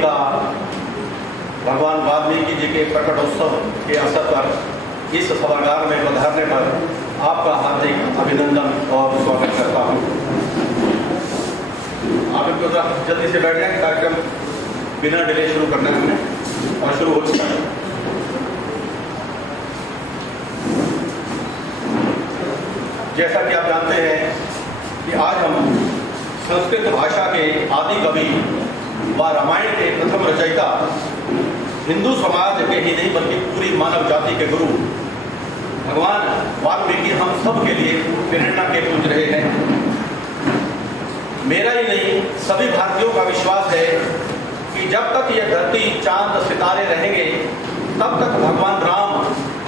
का भगवान वाल्मीकि जी के प्रकटोत्सव के अवसर पर इस सभागार में पधारने पर आपका हार्दिक अभिनंदन और स्वागत करता हूँ। आप इनको जल्दी से बैठ जाएं, कार्यक्रम बिना डिले शुरू करना है हमने और शुरू हो चुका है। जैसा कि आप जानते हैं कि आज हम संस्कृत भाषा के आदि कवि व रामायण के प्रथम रचयिता, हिंदू समाज के ही नहीं बल्कि पूरी मानव जाति के गुरु भगवान वाल्मीकि हम सब के लिए प्रेरणा के पुंज रहे हैं। मेरा ही नहीं सभी भारतीयों का विश्वास है कि जब तक यह धरती चांद सितारे रहेंगे तब तक भगवान राम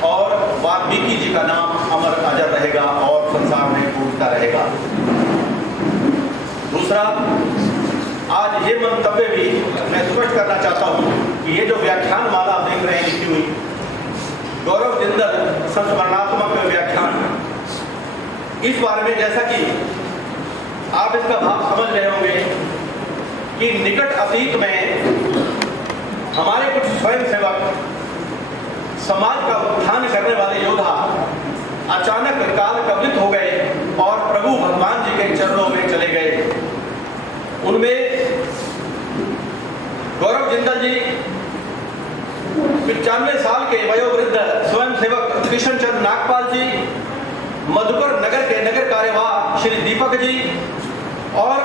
और वाल्मीकि जी का नाम अमर अजर रहेगा और संसार में पूजता रहेगा। दूसरा, आज ये मंतव्य भी मैं स्पष्ट करना चाहता हूँ कि ये जो व्याख्यान माला आप देख रहे हैं लिखी हुई, गौरव जिंदल संस्मरणात्मक व्याख्यान, इस बारे में जैसा कि आप इसका भाव समझ रहे होंगे कि निकट अतीत में हमारे कुछ स्वयंसेवक, समाज का उत्थान करने वाले योद्धा अचानक काल कवलित हो गए और प्रभु भगवान जी के चरणों में चले गए। उनमें गौरव जिंदल जी 95 साल के वयोवृद्ध स्वयंसेवक कृष्ण चंद्र नागपाल जी, मधुकर नगर के नगर कार्यवाह श्री दीपक जी और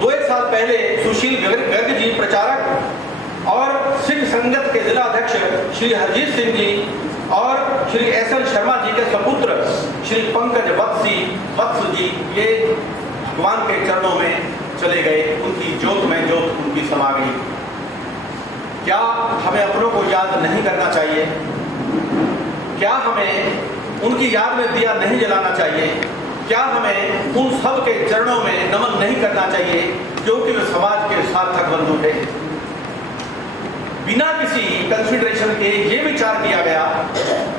2-1 साल पहले सुशील गर्ग जी प्रचारक और सिख संगत के जिला अध्यक्ष श्री हरजीत सिंह जी और श्री एस.एल. शर्मा जी के सपुत्र श्री पंकज वत्स जी, ये भगवान के चरणों में चले गए। उनकी ज्योत में ज्योत उनकी समा गई। क्या हमें अपनों को याद नहीं करना चाहिए? क्या हमें उनकी याद में दिया नहीं जलाना चाहिए? क्या हमें उन सब के चरणों में नमन नहीं करना चाहिए क्योंकि वे समाज के सार्थक बंधु थे? बिना किसी कंसिडरेशन के ये विचार किया गया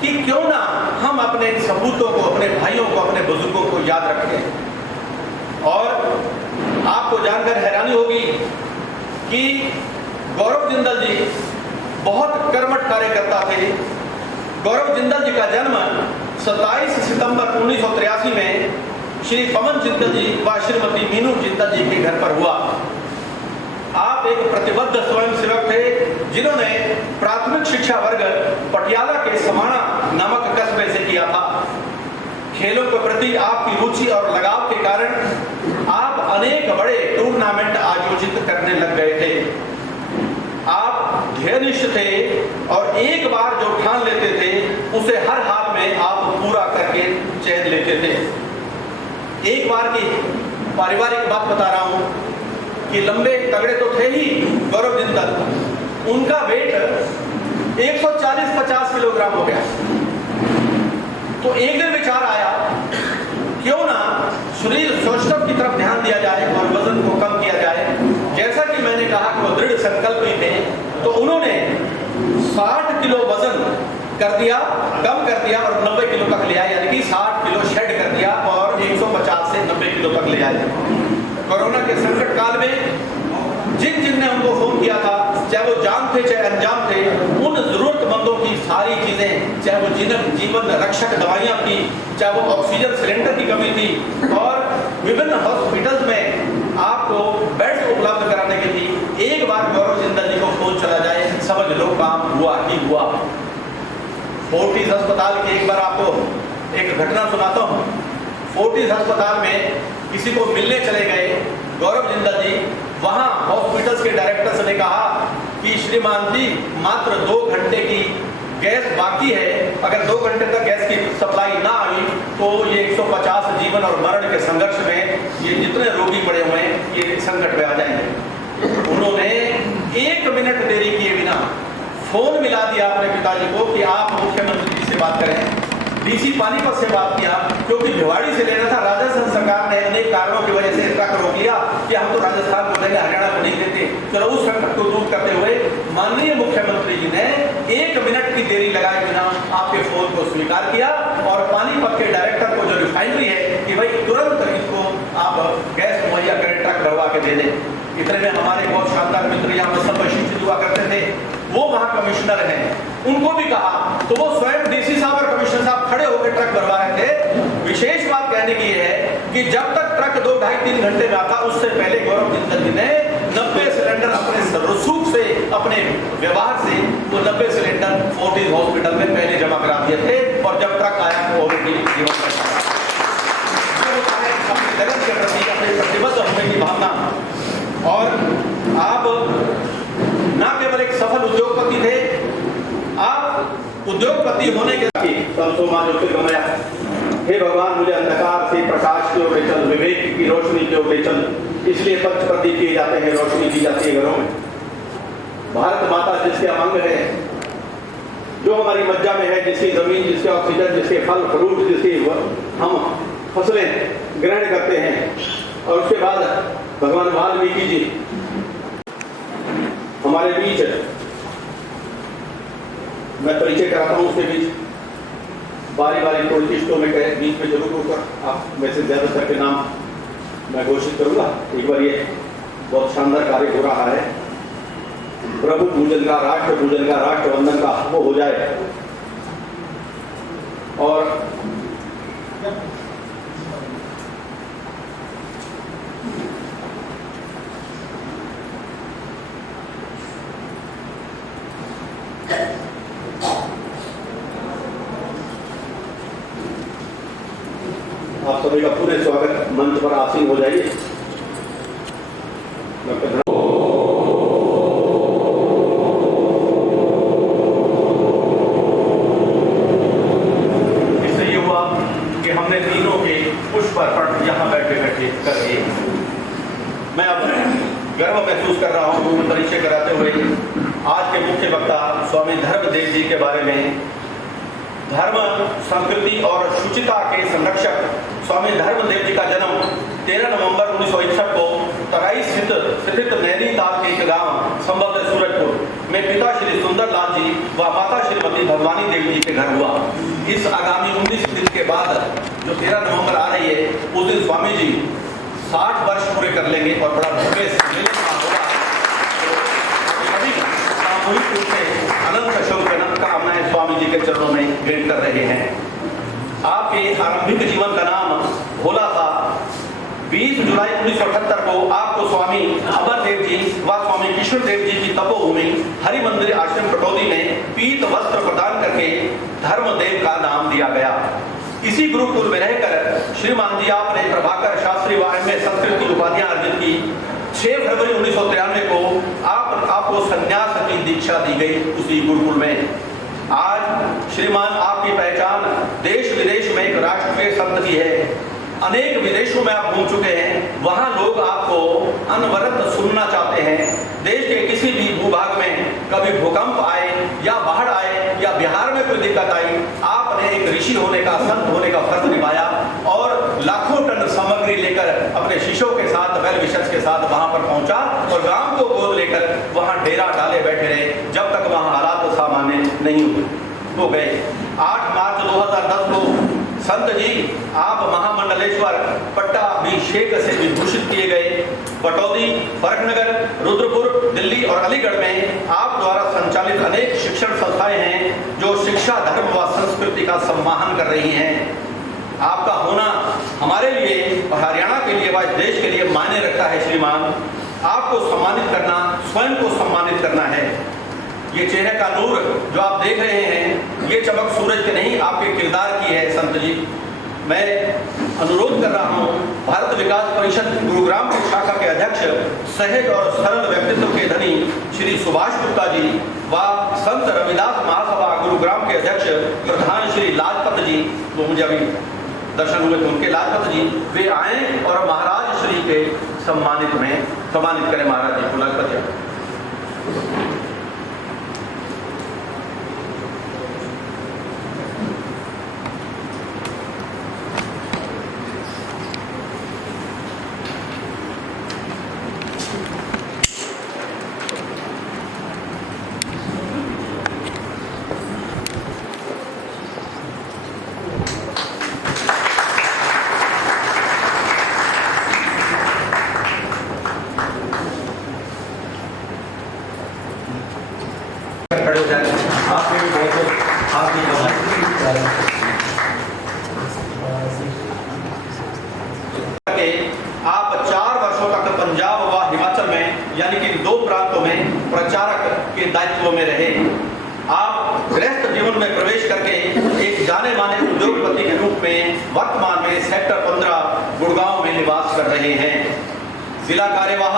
कि क्यों ना हम अपने सपूतों को, अपने भाइयों को, अपने बुजुर्गों को याद रखें। और आपको जानकर हैरानी होगी कि गौरव जिंदल जी बहुत कर्मठ कार्यकर्ता थे। गौरव जिंदल जी का जन्म 27 सितंबर 1983 में श्री पवन जिंदल जी व श्रीमती मीनू जिंदल जी के घर पर हुआ। आप एक प्रतिबद्ध स्वयंसेवक थे जिन्होंने प्राथमिक शिक्षा वर्ग पटियाला के समाणा नामक कस्बे से किया था। खेलों के प्रति आपकी रुचि और लगाव के कारण आप अनेक बड़े टूर्नामेंट आयोजित करने लग गए थे। आप ध्येयनिष्ठ थे और एक बार जो ठान लेते थे उसे हर हाल में आप पूरा करके चैन लेते थे। एक बार की पारिवारिक बात बता रहा हूं कि लंबे तगड़े तो थे ही गौरव जिंदल, उनका वेट 140-50 किलोग्राम हो गया। तो एक दिन विचार आया क्यों ना शरीर सौष्ठव की तरफ ध्यान दिया जाए और वजन को कम किया जाए। जैसा कि मैंने कहा कि वो दृढ़ संकल्प ही थे, तो उन्होंने 60 किलो वजन कर दिया, कम कर दिया और 90 किलो तक ले आए, यानी कि 60 किलो शेड कर दिया और 150 से 90 किलो तक ले आए। कोरोना के संकट काल में जिन ने हमको फोन किया था, चाहे वो जान थे चाहे अनजान थे, उन जरूरतमंदों की सारी चीजें, चाहे वो जीवन रक्षक दवाइयां थी, चाहे वो ऑक्सीजन सिलेंडर की कमी थी और विभिन्न हॉस्पिटल्स में आपको बेड्स उपलब्ध कराने की थी। एक बार गौरव जिंदल जी को फोन चला जाए, समझ लो काम हुआ ही हुआ। फोर्टिस अस्पताल की एक बार आपको एक घटना सुनाता हूँ। फोर्टिस अस्पताल में किसी को मिलने चले गए गौरव जिंदल जी। वहां हॉस्पिटल्स के डायरेक्टर ने कहा कि श्रीमान जी मात्र 2 घंटे की गैस बाकी है, अगर 2 घंटे तक गैस की सप्लाई ना आई तो ये 150 जीवन और मरण के संघर्ष में ये जितने रोगी पड़े हुए हैं ये संकट में आ जाएंगे। उन्होंने 1 मिनट देरी किए बिना फोन मिला दिया अपने पिताजी को कि आप मुख्यमंत्री जी से बात करें। डीसी पानीपत से बात किया क्योंकि भिवाड़ी से लेना था। राजस्थान सरकार ने अनेक कारणों की वजह से ट्रक रोक लिया कि हम तो राजस्थान को देंगे, हरियाणा को नहीं देते। चलो उस संकट को दूर करते हुए माननीय मुख्यमंत्री जी ने 1 मिनट की देरी लगाए बिना आपके फोन को स्वीकार किया और पानीपत के डायरेक्टर को जो रिफाइनरी है कि भाई तुरंत इसको आप गैस मुहैया करें, ट्रक भरवा के दे दें। इतने में हमारे बहुत शानदार मित्र यहाँ सब वशिष्ठ जी उनको भी कहा, तो वो स्वयं डीसी साहब और कमिश्नर साहब खड़े होकर ट्रक भरवा रहे थे। विशेष बात कहने की है कि जब तक ट्रक 2 ढाई 3 घंटे में आता, उससे पहले गौरव जिंदल जी ने 90 सिलेंडर अपने रसूख से, अपने व्यवहार से वो 90 सिलेंडर फोर्टिस हॉस्पिटल में पहले जमा करा दिए थे। और जब ट्रक आया तो ऑलरेडी जीवन जगत के प्रति अपने प्रतिबद्ध होने की भावना। और आप न केवल एक सफल उद्योगपति थे, आप उद्योगपति होने के हे भगवान, मुझे अंधकार से प्रकाश की ओर ले चल, विवेक की रोशनी की ओर ले चल। इसलिए पंच प्रदीप किए जाते हैं, रोशनी की जाती है घरों में। भारत माता जिसके अमंग है, जो हमारी मज्जा में है, जिसकी जमीन, जिसके ऑक्सीजन, जिसके फल फ्रूट, जिसकी हम फसलें ग्रहण करते हैं। और उसके बाद भगवान वाल्मीकि जी हमारे बीच, मैं परिचय कराता हूँ उसके बीच बारी बारी थोड़ी किस्तों में बीच में जरूर होकर आप में से ज्यादातर के नाम मैं घोषित करूंगा। एक बार ये बहुत शानदार कार्य हो रहा है, प्रभु पूजन का, राष्ट्र पूजन का, राष्ट्र वंदन का वो हो जाए। और आप सभी का पूरे स्वागत, मंच पर आसीन हो जाइए। इससे ये हुआ कि हमने तीनों के पुष्प अर्पण यहाँ बैठे बैठे करके, मैं अब गर्व महसूस कर रहा हूँ परिचय कराते हुए आज के मुख्य वक्ता स्वामी धर्मदेव जी के बारे में। धर्म, संस्कृति और शुचिता के संरक्षक स्वामी धर्मदेव जी का जन्म 13 नवंबर 1961 को तराई स्थित नैनीताल के एक गांव संभवतः सूरजपुर में पिता श्री सुंदरलाल जी व माता श्रीमती भगवानी देवी जी के घर हुआ। इस आगामी 19 दिन के बाद जो 13 नवंबर आ रही है, उस दिन स्वामी जी 60 वर्ष पूरे कर लेंगे और बड़ा भव्य सामूहिक रूप से अनंत शुभकामनाएं स्वामी जी के चरणों में भेंट कर रहे हैं। आपके आरंभिक जीवन का नाम भोला था। 20 जुलाई 1978 को आपको स्वामी अमरदेव जी व स्वामी कृष्णदेव जी की तपोभूमि हरि मंदिर आश्रम कटौती में पीत वस्त्र प्रदान करके धर्मदेव का नाम दिया गया। इसी गुरुकुल में रहकर श्रीमान जी आपने प्रभाकर शास्त्री व एम.ए. संस्कृत की उपाधियां अर्जित की। 6 फरवरी 1993 को आपको संन्यास की दीक्षा दी गई उसी गुरुकुल में। आज श्रीमान आपकी पहचान देश विदेश में एक राष्ट्रीय संत की है। अनेक विदेशों में आप घूम चुके हैं, वहां लोग आपको अनवरत सुनना चाहते हैं। देश के किसी भी भूभाग में कभी भूकंप आए या बाढ़ आए या बिहार में कोई दिक्कत आई, आपने एक ऋषि होने का, संत होने का फर्ज निभाया और लाखों टन सामग्री लेकर अपने शिष्यों के साथ, वेल विशर्स के साथ वहां पर पहुंचा और गांव को गोद लेकर वहां डेरा डाले बैठे रहे जब तक वहां हालात सामान्य नहीं हो गए। 8 मार्च 2010 को संत जी आप महामंडलेश्वर पट्टाभिषेक से विभूषित किए गए। पटौदी, फरकनगर, रुद्रपुर, दिल्ली और अलीगढ़ में आप द्वारा संचालित अनेक शिक्षण संस्थाएं हैं जो शिक्षा, धर्म व संस्कृति का सम्मान कर रही हैं। आपका होना हमारे लिए, हरियाणा के लिए व देश के लिए मायने रखता है। श्रीमान, आपको सम्मानित करना स्वयं को सम्मानित करना है। ये चेहरे का नूर जो आप देख रहे हैं, ये चमक सूरज के नहीं, आपके किरदार की है। संत जी, मैं अनुरोध कर रहा हूँ, भारत विकास परिषद गुरुग्राम की शाखा के अध्यक्ष, सहज और सरल व्यक्तित्व के धनी श्री सुभाष गुप्ता जी व संत रविदास महासभा गुरुग्राम के अध्यक्ष प्रधान श्री लाजपत जी, वो मुझे अभी दर्शन हुए थे उनके, लाजपत जी, वे आए और महाराज श्री के सम्मानित करें। महाराज जी को लाजपत जी। आपकी कमाई आप 4 वर्षों तक पंजाब व हिमाचल में यानी कि 2 प्रांतों में प्रचारक के दायित्व में रहे। आप गृहस्थ जीवन में प्रवेश करके एक जाने माने उद्योगपति के रूप में वर्तमान में सेक्टर 15 गुड़गांव में निवास कर रहे हैं। जिला कार्यवाह,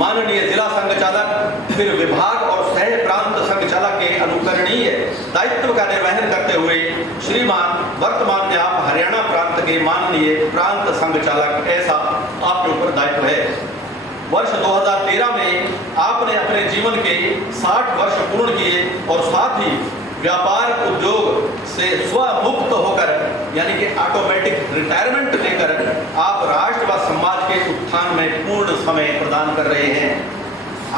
माननीय जिला संघचालक, फिर विभाग और सह प्रांत संघचालक के अनुकरणीय दायित्व का निर्वहन करते हुए श्रीमान वर्तमान में आप हरियाणा प्रांत के माननीय प्रांत संघचालक, ऐसा आपके ऊपर दायित्व है। वर्ष 2013 में आपने अपने जीवन के 60 वर्ष पूर्ण किए और साथ ही व्यापार उद्योग से स्वमुक्त होकर यानी कि ऑटोमेटिक रिटायरमेंट लेकर आप राष्ट्र व समाज के उत्थान में पूर्ण समय प्रदान कर रहे हैं।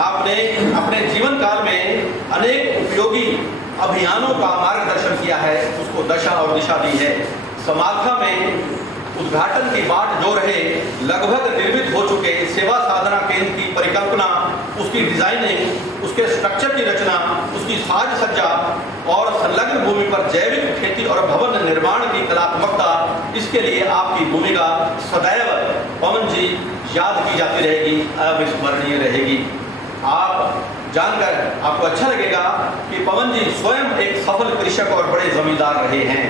आपने अपने जीवन काल में अनेक उपयोगी अभियानों का मार्गदर्शन किया है, उसको दशा और दिशा दी है। समाखा में उद्घाटन की बाट जो रहे लगभग निर्मित हो चुके सेवा साधना केंद्र की परिकल्पना, उसकी डिजाइनिंग, उसके स्ट्रक्चर की रचना, उसकी साज सज्जा और संलग्न भूमि पर जैविक खेती और भवन निर्माण की कलात्मकता, इसके लिए आपकी भूमिका सदैव पवन जी याद की जाती रहेगी, अविस्मरणीय रहेगी। आप जानकर आपको अच्छा लगेगा कि पवन जी स्वयं एक सफल कृषक और बड़े जमींदार रहे हैं।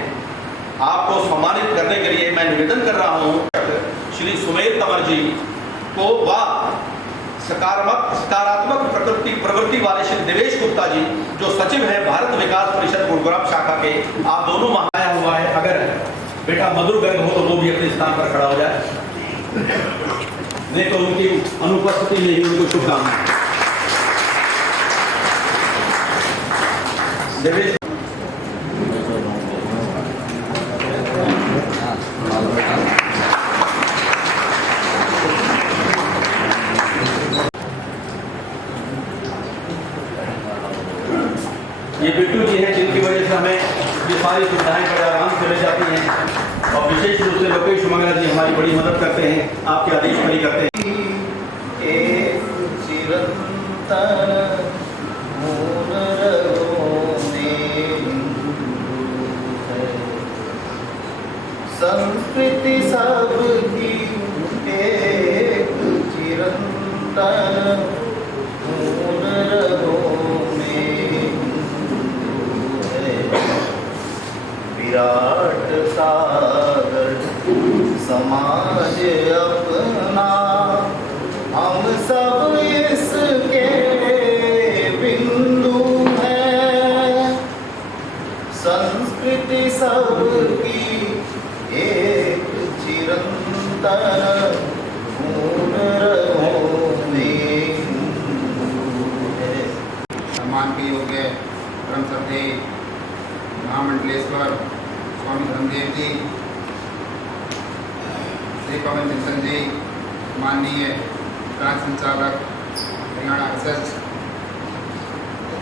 आपको सम्मानित करने के लिए मैं निवेदन कर रहा हूं श्री सुमेर तंवर जी को व सकारात्मक प्रवृत्ति वाले श्री देवेश गुप्ता जी जो सचिव हैं भारत विकास परिषद गुरुग्राम शाखा के। आप दोनों महाया हुआ है, अगर बेटा मधुर गर्ग हो तो वो भी अपने स्थान पर खड़ा हो जाए, नहीं तो उनकी अनुपस्थिति में ही उनको शुभकामनाएं। देवेश ये बिट्टू जी हैं जिनकी वजह से हमें ये सारी सुविधाएं बड़े आराम से मिल जाती हैं और विशेष रूप से लोकेश मंगला जी हमारी बड़ी मदद करते हैं, आपके आदेश पर ही करते हैं। संस्कृति सबकी एक चिरंतन विराट सागर समाज अपना, हम सब इसके बिंदु हैं। संस्कृति सबकी एक चिरंतन सम्मान के योग्य परम श्रद्धेय महामंडलेश्वर स्वामी धर्मदेव जी, श्री पवन चिंतन जी, माननीय प्रांत संचालक हरियाणा एसएच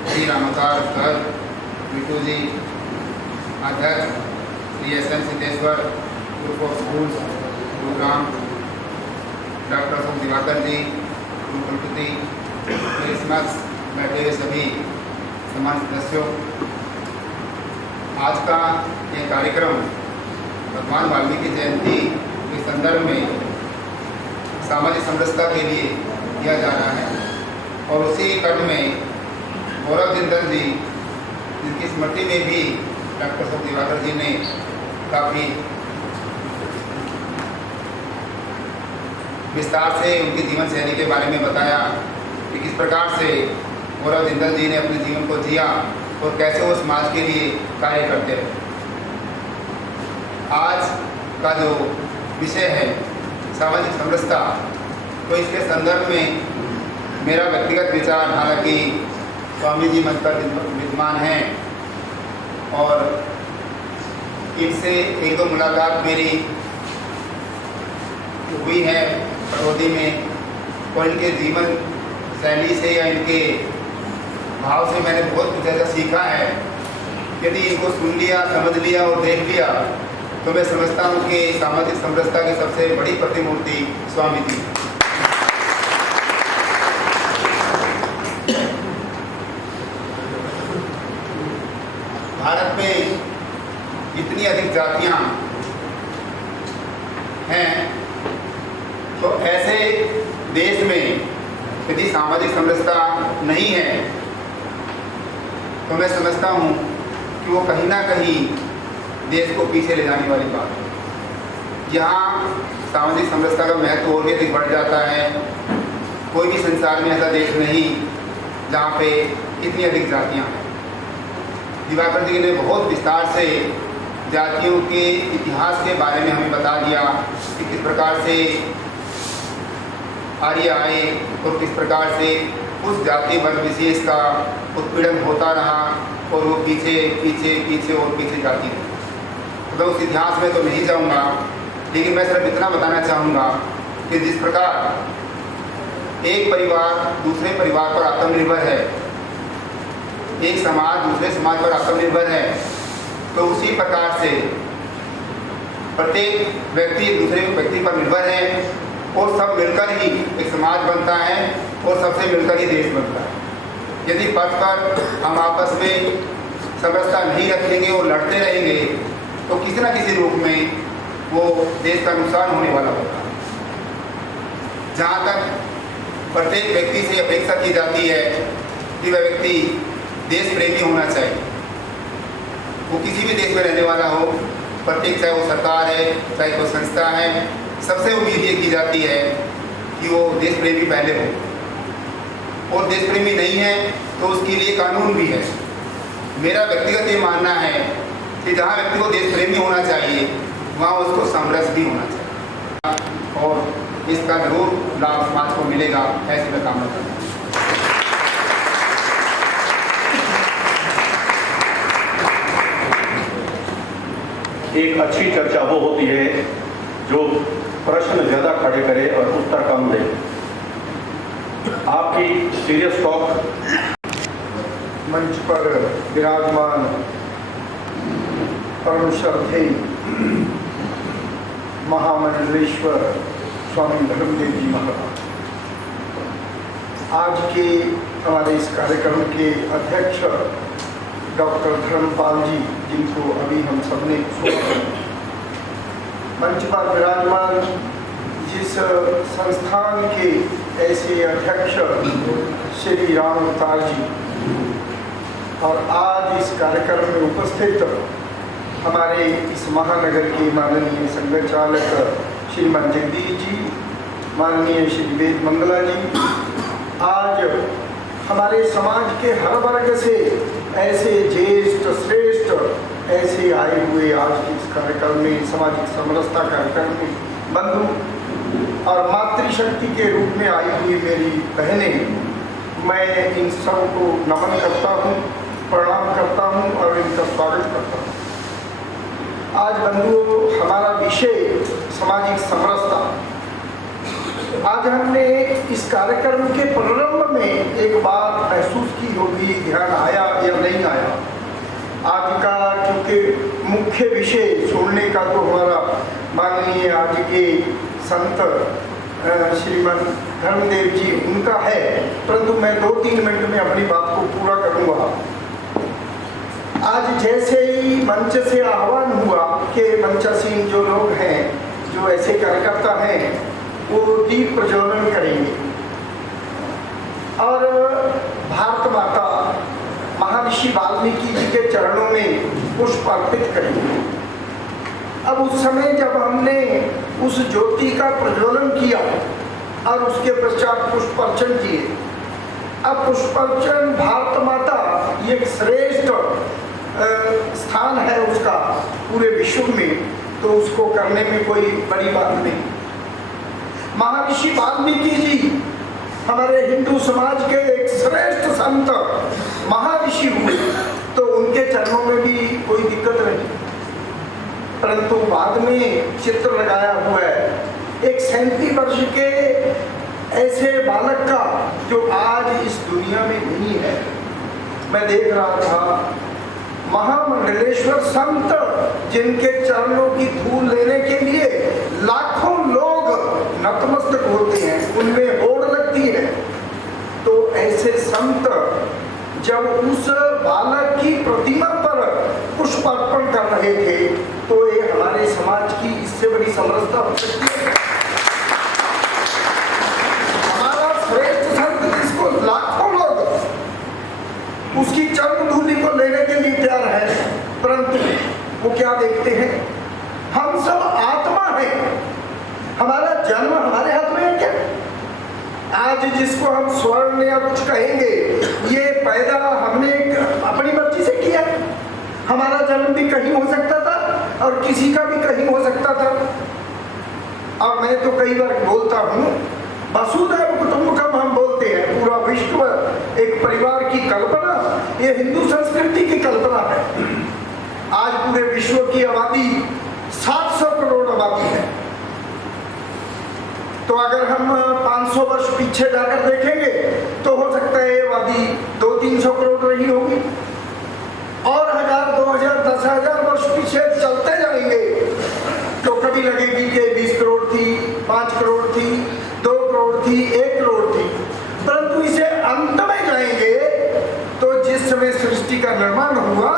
श्री रामकार सर, बिट्टू जी, अध्यक्ष Shri SN. Siddheshwar group of schools Gurugram, doctor Sum Divakar ji, कुलपति, मेरे समक्ष बैठे हुए सभी सम्मानित सदस्यों, आज का ये कार्यक्रम भगवान वाल्मीकि जयंती के संदर्भ में सामाजिक समरसता के लिए किया जा रहा है और उसी क्रम में गौरव जिंदल जी, जिनकी स्मृति में भी डॉक्टर सुम दिवाकर जी ने काफ़ी विस्तार से उनकी जीवन शैली के बारे में बताया कि किस प्रकार से गौरव जिंदल जी ने अपने जीवन को जिया और कैसे वो समाज के लिए कार्य करते हैं। आज का जो विषय है सामाजिक समरसता, तो इसके संदर्भ में मेरा व्यक्तिगत विचार, हालांकि स्वामी जी मंच पर विद्यमान हैं और इनसे एक दो मुलाकात मेरी हुई है पटौदी में, और इनके जीवन शैली से या इनके भाव से मैंने बहुत कुछ ऐसा सीखा है। यदि इनको सुन लिया, समझ लिया और देख लिया तो मैं समझता हूँ कि सामाजिक समरसता की सबसे बड़ी प्रतिमूर्ति स्वामी जी। भारत में इतनी अधिक जातियां हैं, तो ऐसे देश में यदि सामाजिक समरसता नहीं है तो मैं समझता हूँ कि वो कहीं ना कहीं देश को पीछे ले जाने वाली बात है। यहाँ सामाजिक समरसता का महत्व और भी अधिक बढ़ जाता है। कोई भी संसार में ऐसा देश नहीं जहाँ पे इतनी अधिक जातियाँ हैं। दिवाकर जी ने बहुत विस्तार से जातियों के इतिहास के बारे में हमें बता दिया कि किस प्रकार से आर्य आए और किस प्रकार से उस जाति वर्ग विशेष का उत्पीड़न होता रहा और वो पीछे पीछे पीछे और पीछे जाती रही। तो उस इतिहास में तो नहीं जाऊंगा, लेकिन मैं सिर्फ इतना बताना चाहूँगा कि जिस प्रकार एक परिवार दूसरे परिवार पर आत्मनिर्भर है, एक समाज दूसरे समाज पर आत्मनिर्भर है, तो उसी प्रकार से प्रत्येक व्यक्ति दूसरे व्यक्ति पर निर्भर है और सब मिलकर ही एक समाज बनता है और सबसे मिलकर ही देश बनता है। यदि परस्पर हम आपस में समरसता नहीं रखेंगे और लड़ते रहेंगे तो किसी न किसी रूप में वो देश का नुकसान होने वाला होगा। जहाँ तक प्रत्येक व्यक्ति से अपेक्षा की जाती है कि वह व्यक्ति देश प्रेमी होना चाहिए, वो किसी भी देश में रहने वाला हो, प्रत्येक चाहे वो सरकार है चाहे कोई संस्था है, सबसे उम्मीद ये की जाती है कि वो देश प्रेमी पहले हो, और देश प्रेमी नहीं है तो उसके लिए कानून भी है। मेरा व्यक्तिगत ये मानना है कि जहाँ व्यक्ति को देश प्रेमी होना चाहिए वहाँ उसको समरस भी होना चाहिए और इसका जरूर लाभ समाज को मिलेगा, ऐसी मैं कामना करता हूँ। एक अच्छी चर्चा वो होती है जो प्रश्न ज़्यादा खड़े करे और उत्तर कम दे। आपकी सीरियस टॉक मंच पर विराजमान परम श्रद्धेय महामंडलेश्वर स्वामी धर्मदेव जी महाराज, आज के हमारे इस कार्यक्रम के अध्यक्ष डॉक्टर धर्मपाल जी, जिनको अभी हम सबने सुना, मंच पर विराजमान जिस संस्थान के ऐसे अध्यक्ष श्री राम अवतार जी, और आज इस कार्यक्रम में उपस्थित हमारे इस महानगर के माननीय संघचालक श्रीमान जगदीश जी, माननीय श्री वेद मंगला जी, आज हमारे समाज के हर वर्ग से ऐसे ज्येष्ठ श्रेष्ठ ऐसे आए हुए आज के इस कार्यक्रम में, सामाजिक समरसता कार्यक्रम में बंधु और मातृशक्ति के रूप में आई हुई मेरी बहनें, मैं इन सबको नमन करता हूँ, प्रणाम करता हूँ और इनका स्वागत करता हूँ। आज बंधुओं, हमारा विषय सामाजिक समरसता। आज हमने इस कार्यक्रम के प्रारंभ में एक बात महसूस की होगी, ध्यान आया या नहीं आया। आज का क्योंकि मुख्य विषय छोड़ने का तो हमारा माननीय आज के संत श्रीमान धर्मदेव जी उनका है, परंतु मैं 2-3 मिनट में अपनी बात को पूरा करूँगा। आज जैसे ही मंच से आह्वान हुआ कि मंचासीन जो लोग हैं, जो ऐसे कार्यकर्ता हैं, वो दीप प्रज्वलन करेंगे और भारत माता महर्षि वाल्मीकि जी के चरणों में पुष्प अर्पित करेंगे। अब उस समय जब हमने उस ज्योति का प्रज्वलन किया और उसके पश्चात पुष्पार्चन किए, अब पुष्पार्चन भारत माता एक श्रेष्ठ स्थान है उसका पूरे विश्व में, तो उसको करने में कोई बड़ी बात नहीं। महर्षि वाल्मीकि जी हमारे हिंदू समाज के एक श्रेष्ठ संत महर्षि हुए, तो उनके चरणों में भी कोई दिक्कत नहीं, परंतु बाद में चित्र लगाया हुआ है एक 37 वर्ष के ऐसे बालक का जो आज इस दुनिया में नहीं है। मैं देख रहा था महामंडलेश्वर संत जिनके चरणों की धूल लेने के लिए लाखों लोग नतमस्तक होते हैं, उनमें होड़ लगती है। तो ऐसे संत जब उस बालक की प्रतिमा पर पुष्पार्पण कर रहे थे, तो ये हमारे समाज की इससे बड़ी समरसता हो सकती है। हमारा श्रेष्ठ संत जिसको लाखों लोग उसकी चरण धूलि को लेने के लिए तैयार है, परंतु वो क्या देखते हैं? हम सब आत्मा है, हमारा जन्म हमारे हाथ में है क्या? आज जिसको हम स्वर्ण या कुछ कहेंगे, ये पैदा हमने अपनी मर्जी से किया। हमारा जन्म भी कहीं हो सकता था और किसी का भी कहीं हो सकता था। और मैं तो कई बार बोलता हूँ, वसुधैव कुटुंबकम हम बोलते हैं, पूरा विश्व एक परिवार की कल्पना, ये हिंदू संस्कृति की कल्पना है। आज पूरे विश्व की आबादी 700 करोड़ आबादी है, तो अगर हम 500 वर्ष पीछे जाकर देखेंगे तो हो सकता है ये आबादी 200-300 करोड़ रही होगी, और 1000, 2000, 10,000 वर्ष पीछे चलते जाएंगे तो कभी लगेगी कि 20 करोड़ थी, 5 करोड़ थी, 2 करोड़ थी, 1 करोड़ थी। परंतु इसे अंत में जाएंगे तो जिस समय सृष्टि का निर्माण हुआ,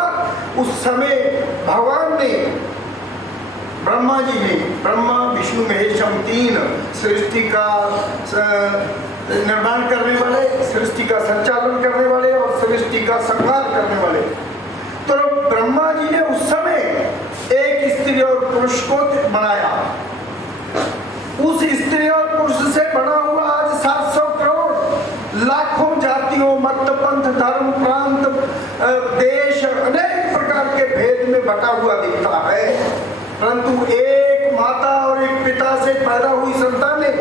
उस समय भगवान ने, ब्रह्मा जी ने, ब्रह्मा विष्णु महेशम 3 सृष्टि का निर्माण करने वाले, सृष्टि का संचालन करने वाले और सृष्टि का संहार करने वाले, तो ब्रह्मा जी ने उस समय एक स्त्री और पुरुष को बनाया। उस स्त्री और पुरुष से बना हुआ आज 700 करोड़ लाखों जातियों, मत, पंथ, धर्म, प्रांत, देश, अनेक प्रकार के भेद में बटा हुआ दिखता है, परंतु एक माता और एक पिता से पैदा हुई संतानें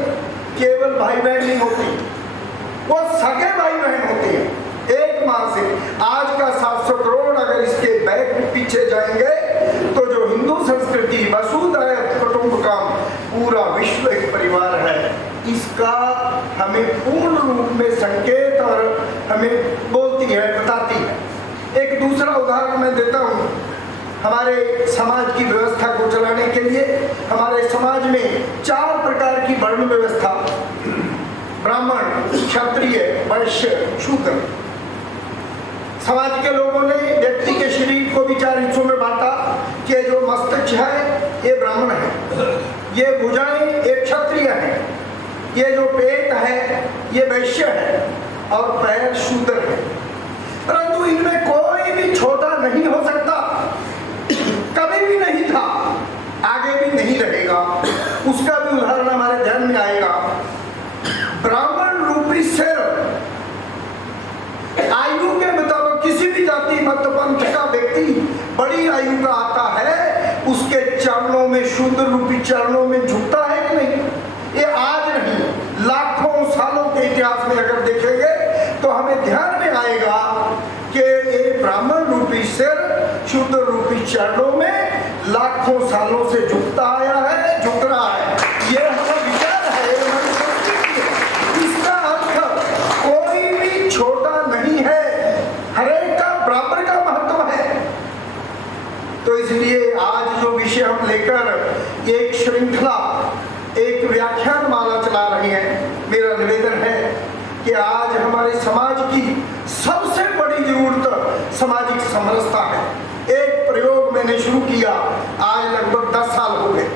केवल भाई बहन नहीं होती, वो सगे भाई बहन होते हैं एक मां से। आज का 700 करोड़ अगर इसके बैक पीछे जाएंगे तो जो हिंदू संस्कृति वसुधैव कुटुंबकम, पूरा विश्व एक परिवार है, इसका हमें पूर्ण रूप में संकेत और हमें बोलती है, बताती है। एक दूसरा उदाहरण मैं देता हूँ। हमारे समाज की व्यवस्था को चलाने के लिए हमारे समाज में 4 प्रकार की वर्ण व्यवस्था, ब्राह्मण, क्षत्रिय, वैश्य, शूद्र। समाज के लोगों ने व्यक्ति के शरीर को भी 4 हिस्सों में बांटा कि जो मस्तक है ये ब्राह्मण है, ये भुजाएं ये क्षत्रिय है, ये जो पेट है ये वैश्य है और पैर शूद्र है। परंतु इनमें कोई भी छोटा नहीं हो सकता, कभी भी नहीं था, आगे भी नहीं रहेगा। उसका भी उदाहरण हमारे ध्यान में आएगा। ब्राह्मण रूपी शेर आयु के मुताबिक किसी भी जाति, मत, पंथ का व्यक्ति बड़ी आयु का आता है, उसके चरणों में, शूद्र रूपी चरणों में झुकता है कि नहीं? ये आज नहीं, लाखों सालों के इतिहास में अगर देखेंगे तो हमें ध्यान में आएगा कि ये ब्राह्मण रूपी शेर शूद्र रूपी चरणों में लाखों सालों से झुकता आया है, झुक रहा है। ये हमारा विचार है, हमारी संस्कृति है। इसका अर्थ कोई भी छोटा नहीं है, हरेक का बराबर का महत्व है। तो इसलिए आज जो विषय हम लेकर एक श्रृंखला, एक व्याख्यान माला चला रहे हैं, मेरा निवेदन है कि आज हमारे समाज की सबसे बड़ी जरूरत सामाजिक समरसता है। एक प्रयोग मैंने शुरू किया, आज लगभग 10 साल हो गए,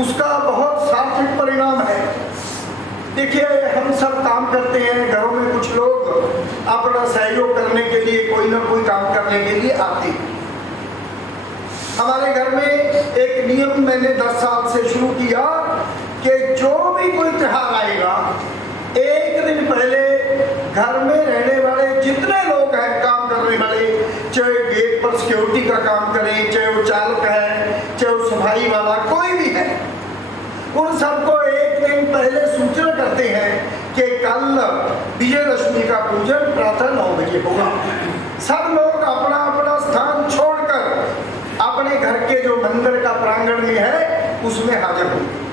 उसका बहुत सार्थक परिणाम है। देखिए, हम सब काम करते हैं, घरों में कुछ लोग अपना सहयोग करने के लिए कोई ना कोई काम करने के लिए आते हैं। हमारे घर में एक नियम मैंने 10 साल से शुरू किया कि जो भी कोई त्योहार आएगा, एक दिन पहले घर में रहने वाले जितने लोग हैं, काम करने वाले, चाहे गेट पर सिक्योरिटी का काम करें, चाहे वो चालक है, चाहे वो सफाई वाला, कोई भी है, उन सबको एक दिन पहले सूचना करते हैं कि कल विजयदशमी का पूजन प्रातः 9 बजे होगा। सब लोग अपना अपना स्थान छोड़कर अपने घर के जो मंदिर का प्रांगण में है उसमें हाजिर होंगे।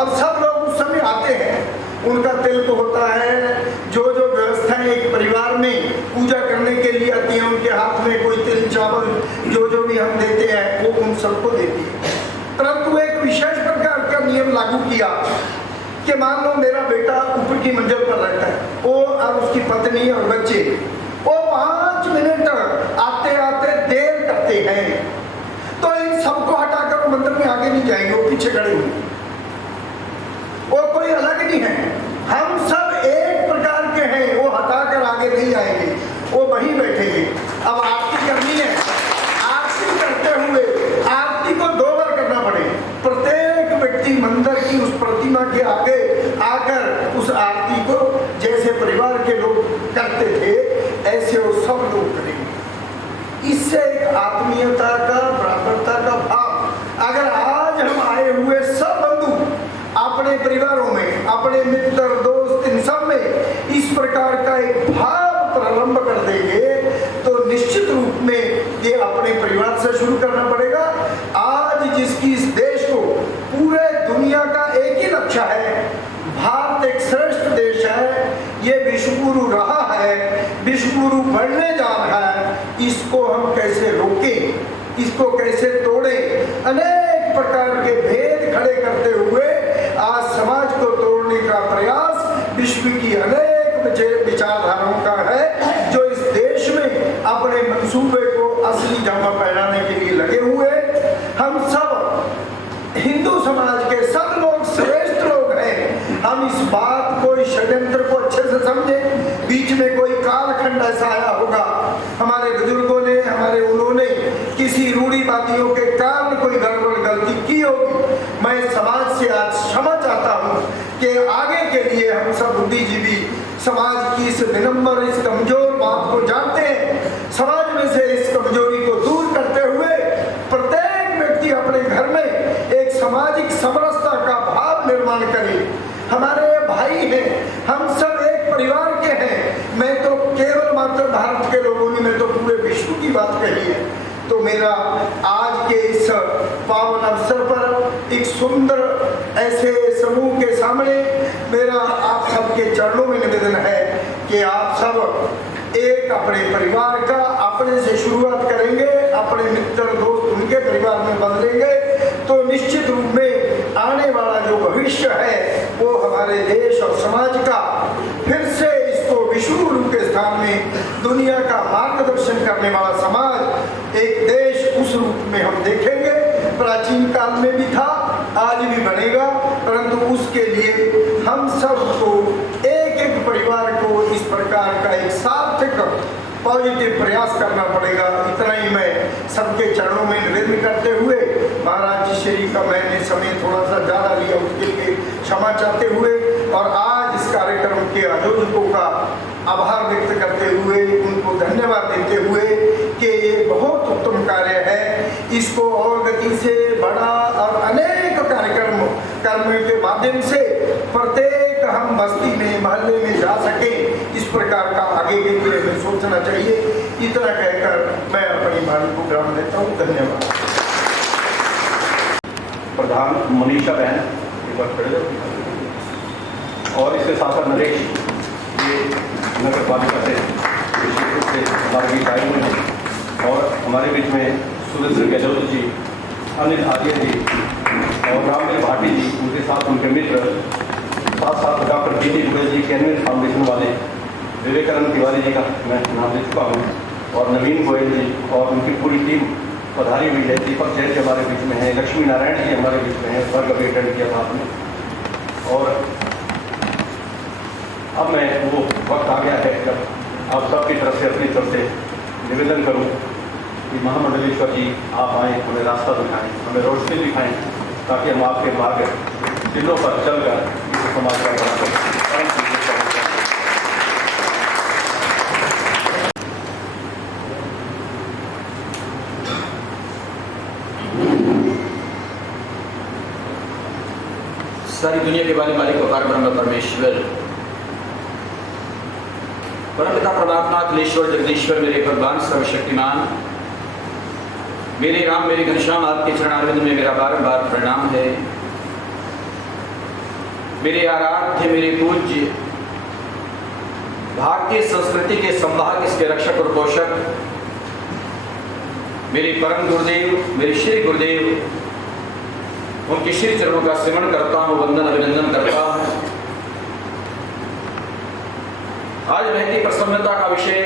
अब सब लोग उस समय आते हैं, उनका तिलक होता है, जो जो व्यवस्थाएं एक परिवार में पूजा करने के लिए आती हैं, उनके हाथ में कोई तिल चावल जो जो भी हम देते हैं वो उन सबको देती है। परंतु एक विशेष प्रकार का नियम लागू किया कि मान लो मेरा बेटा ऊपर की मंजिल पर रहता है, वो और उसकी पत्नी और बच्चे, वो 5 मिनट आते आते देर करते हैं, तो इन सबको हटाकर वो मंदिर में आगे नहीं जाएंगे, वो पीछे खड़े होंगे। वो कोई अलग नहीं है, हम सब एक प्रकार के हैं, वो हटाकर आगे नहीं आएंगे, वो वहीं बैठेंगे। अब आरती करनी है, आरती करते हुए आरती को 2 बार करना पड़े। प्रत्येक व्यक्ति मंदिर की उस प्रतिमा के आगे आकर उस आरती को जैसे परिवार के लोग करते थे ऐसे वो सब लोग करेंगे। इससे एक आत्मीयता का, बराबरता का भाव, अगर आज हम आए हुए सब बंधु अपने परिवारों में, अपने मित्र दोस्त, इन सब में इस प्रकार का एक भाव प्रारंभ कर देंगे तो निश्चित रूप में ये अपने परिवार से शुरू करना पड़ेगा। आज जिसकी इस देश को पूरे दुनिया का एक ही लक्ष्य है, भारत एक श्रेष्ठ देश है, ये विश्वगुरु रहा है, विश्वगुरु बनने जा रहा है, इसको हम कैसे रोकें, इसको कैसे तोड़ें। अनेक प्रकार के भेद खड़े करते हुए आज समाज को तोड़ने का प्रयास विश्व की अनेक विचारधाराओं का है, जो इस देश में अपने मंसूबे को असली जामा पहनाने के लिए लगे हुए। हम सब हिंदू समाज के सब लोग श्रेष्ठ लोग हैं। हम इस बात को, इस षड्यंत्र को अच्छे से समझें। बीच में कोई कालखंड ऐसा आया होगा, हमारे बुजुर्गों ने, उन्होंने किसी रूढ़िवादियों के कारण कोई गड़बड़ गलती की होगी। मैं समाज से आज क्षमा चाहता हूँ कि आगे के लिए हम सब बुद्धिजीवी समाज की इस विनम्र, इस कमजोर बात को जानते हैं। समाज में से इस कमजोरी को दूर करते हुए प्रत्येक व्यक्ति अपने घर में एक सामाजिक समरसता का भाव निर्माण करे। हमारे भाई हैं, हम सब एक परिवार के हैं। मैं तो केवल मात्र भारत के लोगों ने, मैं तो पूरे विश्व की बात कही है। तो मेरा आज के इस पावन अवसर पर एक सुंदर ऐसे समूह के सामने मेरा आप सबके चरणों में निवेदन है कि आप सब एक अपने परिवार का, अपने से शुरुआत करेंगे, अपने मित्र दोस्त उनके परिवार में बदलेंगे तो निश्चित रूप में आने वाला जो भविष्य है वो हमारे देश और समाज का फिर से इसको विश्वगुरु के स्थान में दुनिया का मार्गदर्शन करने वाला समाज, एक देश उस रूप में हम देखेंगे। प्राचीन काल में भी था, आज भी बनेगा, परंतु उसके लिए हम सबको एक एक परिवार को इस प्रकार का एक सार्थक पॉजिटिव प्रयास करना पड़ेगा। इतना ही मैं सबके चरणों में निवेदन करते हुए, महाराज जी श्री का मैंने समय थोड़ा सा ज़्यादा लिया, उसके लिए क्षमा चाहते हुए और आज इस कार्यक्रम के आयोजकों का आभार व्यक्त करते हुए, उनको धन्यवाद देते हुए कि ये बहुत उत्तम कार्य है, इसको और गति से बड़ा और अनेक कार्यक्रम करने के माध्यम से प्रत्येक हम बस्ती में, मोहल्ले में जा सके, इस प्रकार का आगे के लिए हमें सोचना चाहिए। इतना कहकर मैं अपनी वाणी को विराम देता हूँ। धन्यवाद। प्रधान मनीषा बहन एक बार खड़े हो, और इसके साथ साथ नरेश, ये नगर पालिका से विशेष रूप से हमारे बीच आए हुए हैं, और हमारे बीच में सुरेंद्र गहलोत जी, अनिल आर्य जी और रामदेव भाटी जी, उनके साथ उनके मित्र, साथ साथ डॉक्टर बीटी गोयल जी, कैनवेन फाउंडेशन वाले, विवेकानंद तिवारी जी का मैं नाम ले चुका हूँ, और नवीन गोयल जी और उनकी पूरी टीम पधारी हुई है। दीपक जैन जी हमारे बीच में है, लक्ष्मी नारायण जी हमारे बीच में है, वर्ग अभी अटेंड किया था आपने। और अब मैं वो वक्त आ गया है जब आप सबकी तरफ से, अपनी तरफ से निवेदन करूं कि महामंडलेश्वर जी आप आएँ, हमें रास्ता दिखाएं, हमें रोशनी दिखाएं, ताकि हम आपके मार्ग दिलों पर चलकर इस समाज का बड़ा करें। सारी दुनिया के वाले मालिक अपार ब्रह्म परमेश्वर, परमपिता परमात्मा अखिलेश्वर जगदीश्वर, मेरे भगवान सर्वशक्तिमान, मेरे राम, मेरे घनश्याम, आपके चरणारविंद में मेरा बारंबार प्रणाम है। मेरे आराध्य, मेरे पूज्य, भारतीय संस्कृति के संवाहक, इसके रक्षक और पोषक, मेरे परम गुरुदेव, मेरे श्री गुरुदेव, उनके श्री चरणों का सिमरण करता हूँ, वंदन अभिनंदन करता हूँ। आज महती प्रसन्नता का विषय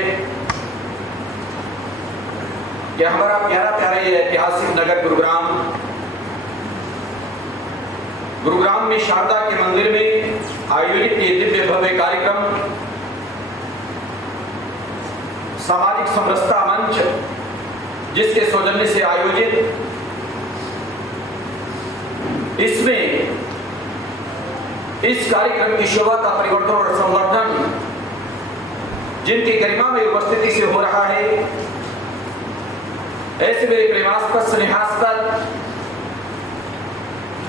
कि हमारा प्यारा प्यारा ये ऐतिहासिक नगर गुरुग्राम में शारदा के मंदिर में आयोजित ये दिव्य भव्य कार्यक्रम सामाजिक समरसता मंच जिसके सौजन्य से आयोजित, इसमें इस कार्यक्रम की शोभा का परिवर्तन और संवर्धन जिनकी गरिमा में उपस्थिति से हो रहा है, ऐसे मेरे प्रेमास्पद स्नेहास्पद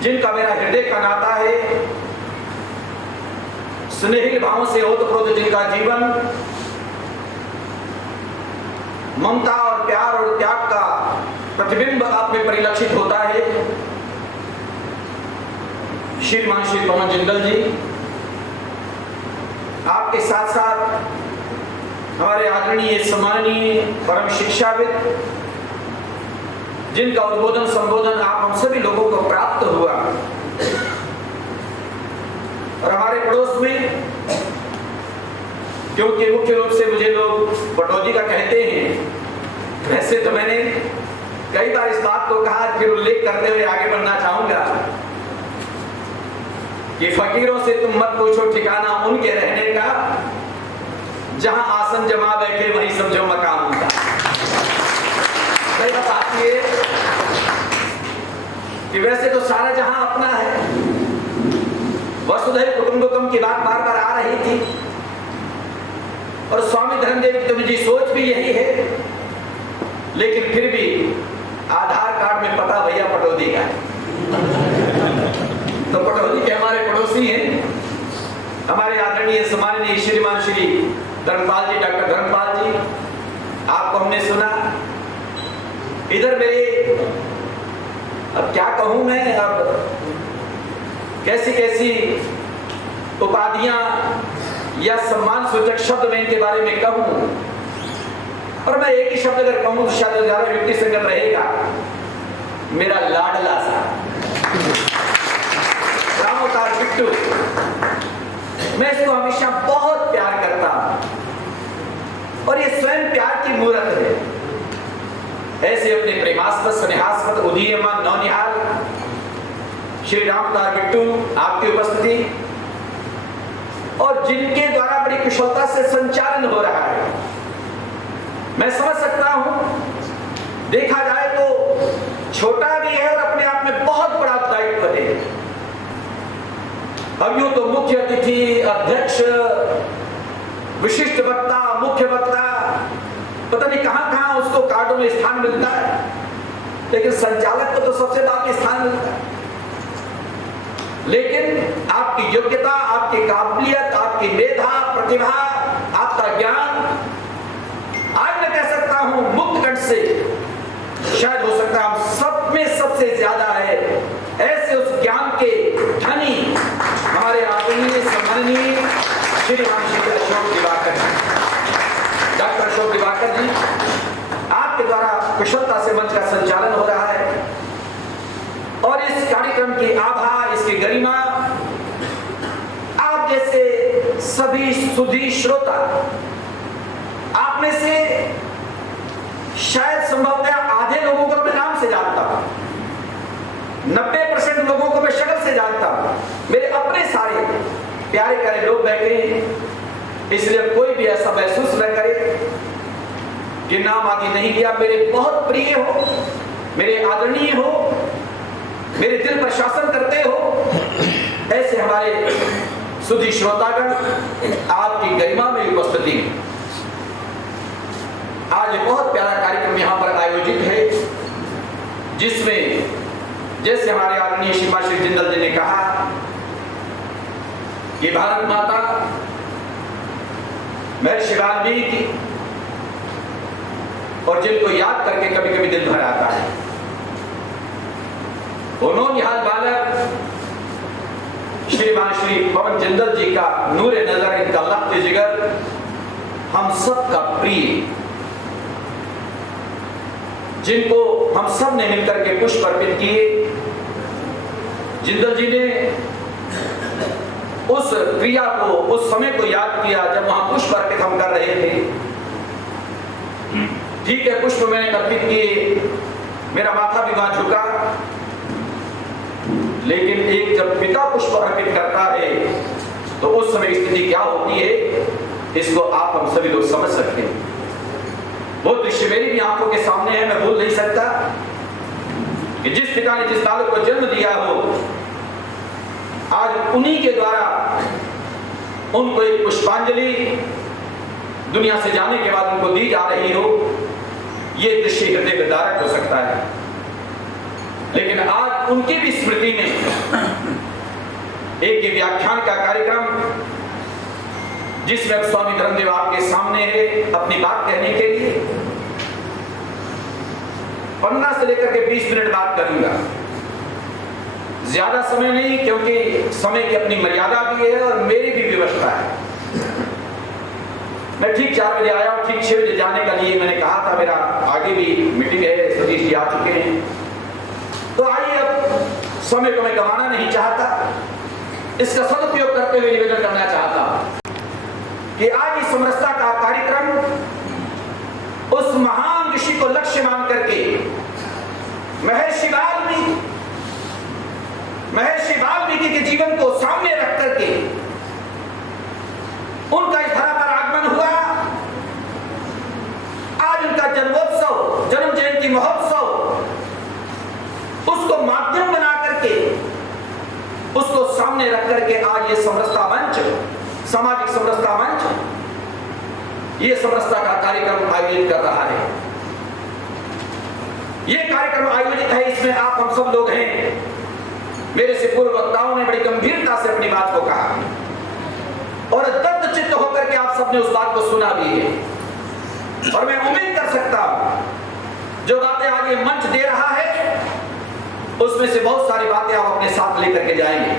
जिनका मेरा हृदय का नाता है, स्नेहिल भाव से ओतप्रोत जिनका जीवन ममता और प्यार और त्याग का प्रतिबिंब आप में परिलक्षित होता है, श्रीमान श्री पवन जिंदल जी, आपके साथ साथ हमारे आदरणीय सम्माननीय परम शिक्षाविद जिनका उद्बोधन संबोधन आप हम सभी लोगों को प्राप्त हुआ, और हमारे पड़ोस में, क्योंकि मुख्य रूप से मुझे लोग पटौदी का कहते हैं, वैसे तो मैंने कई बार इस बात को कहा, फिर उल्लेख करते हुए आगे बढ़ना चाहूंगा कि फकीरों से तुम मत पूछो ठिकाना उनके रहने का, जहां आसन जमा बैठे वहीं समझो मकाम उनका। बात आती है कि वैसे तो सारा जहां अपना है, वसुधैव कुटुंबकम की बात बार बार आ रही थी, और स्वामी धर्मदेव की तो निजी सोच भी यही है, लेकिन फिर भी आधार कार्ड में पता भैया पटौदी का है। तो पटौदी के हमारे पड़ोसी हैं, हमारे आदरणीय सम्माननीय श्रीमान श्री धर्मपाल जी, डॉक्टर धर्मपाल जी, आपको हमने सुना। इधर मेरे, अब क्या कहूं मैं, अब कैसी कैसी उपाधियां या सम्मान सूचक शब्द मैं इनके बारे में कहूं, और मैं एक ही शब्द अगर कहूं तो शायद ज्यादा युक्ति संगत रहेगा, मेरा लाडला सा रामोतार बिट्टू, मैं इसको हमेशा बहुत प्यार करता हूं, और ये स्वयं प्यार की मूर्त है। ऐसे अपने प्रेमास्पद स्नेहास्पद उदीयमान नौनिहाल श्री रामोतार बिट्टू, आपकी उपस्थिति और जिनके द्वारा बड़ी कुशलता से संचालन हो रहा है, मैं समझ सकता हूं, देखा जाए तो छोटा भी है और अपने आप में बहुत बड़ा दायित्व है। अब यूं तो मुख्य अतिथि, अध्यक्ष, विशिष्ट वक्ता, मुख्य वक्ता, पता नहीं कहां कहां उसको कार्डों में स्थान मिलता है, लेकिन संचालक को तो सबसे बाकी स्थान मिलता है। लेकिन आपकी योग्यता, आपकी काबिलियत, आपकी मेधा, प्रतिभा, आपका ज्ञान, आज मैं कह सकता हूं मुक्त कंठ से, शायद हो सकता है हम सब में सबसे ज्यादा है। ऐसे उस ज्ञान के धनी हमारे आदरणीय सम्माननीय श्रीमान श्री अशोक दिवाकर, डॉक्टर अशोक दिवाकर जी, आपके द्वारा कुशलता से मंच का संचालन हो रहा है, और इस कार्यक्रम की आभा, इसकी गरिमा आप जैसे सभी सुधी श्रोता, आप में से शायद संभवतः आधे लोगों को मैं नाम से जानता हूं, 90% लोगों को मैं शक्ल से जानता हूं, मेरे अपने सारे प्यारे प्यारे लोग बैठे हैं, इसलिए कोई भी ऐसा महसूस न करे कि नाम आदि नहीं लिया। मेरे बहुत प्रिय हो, मेरे आदरणीय हो, मेरे दिल पर शासन करते हो, ऐसे हमारे सुधी श्रोतागण, आपकी गरिमा में उपस्थिति। आज बहुत प्यारा कार्यक्रम यहाँ पर आयोजित है, जिसमें जैसे हमारे आदरणीय श्रीमान श्री जिंदल जी ने कहा कि भारत माता महर्षि वाल्मीकि, और जिनको याद करके कभी कभी दिल भर आता है, उन्होंने हाल बालक श्रीमान श्री पवन जिंदल जी का नूरे नजर, इनका लफ्ज़ जिगर हम सब का प्रिय, जिनको हम सब ने मिलकर के पुष्प अर्पित किए। जिंदल जी ने उस क्रिया को, उस समय को याद किया जब वहां पुष्प अर्पित हम कर रहे थे, ठीक है, पुष्प मैंने अर्पित किए, मेरा माथा भी वहां झुका, लेकिन एक जब पिता पुष्प अर्पित करता है तो उस समय स्थिति क्या होती है, इसको आप हम सभी लोग समझ सकते हैं। वो दृश्य मेरी भी आंखों के सामने है, मैं भूल नहीं सकता कि जिस पिता ने जिस बालक को जन्म दिया हो, आज उन्हीं के द्वारा उनको एक पुष्पांजलि दुनिया से जाने के बाद उनको दी जा रही हो, ये दृश्य हृदय विदारक हो सकता है। लेकिन आज उनकी भी स्मृति में एक व्याख्यान का कार्यक्रम, जिसमें अब स्वामी धर्मदेव आपके सामने है अपनी बात कहने के लिए, 15 से लेकर के 20 मिनट बात करूंगा, ज्यादा समय नहीं, क्योंकि समय की अपनी मर्यादा भी है और मेरी भी व्यवस्था है। मैं ठीक 4 बजे आया हूं, ठीक 6 बजे जाने का लिए मैंने कहा था, मेरा आगे भी मीटिंग है, सतीश जी आ चुके हैं। तो आइए, अब समय को मैं गंवाना नहीं चाहता, इसका सदुपयोग करते हुए निवेदन करना चाहता कि आज इस समरसता का कार्यक्रम उस महान ऋषि को लक्ष्य मान करके महर्षि वाल्मीकि के जीवन को सामने रख करके उनका इस धरा पर आगमन हुआ। आज उनका जन्मोत्सव, जन्म जयंती महोत्सव, उसको माध्यम बना करके, उसको सामने रख करके आज ये समरसता मंच, सामाजिक समरसता मंच, ये समरसता का कार्यक्रम आयोजित कर रहा है। ये कार्यक्रम आयोजित है, इसमें आप हम सब लोग हैं। मेरे से पूर्व वक्ताओं ने बड़ी गंभीरता से अपनी बात को कहा और दत्त चित्त होकर के आप सबने उस बात को सुना भी है। और मैं उम्मीद कर सकता हूं जो बातें आज ये मंच दे रहा है, उसमें से बहुत सारी बातें आप अपने साथ लेकर के जाएंगे।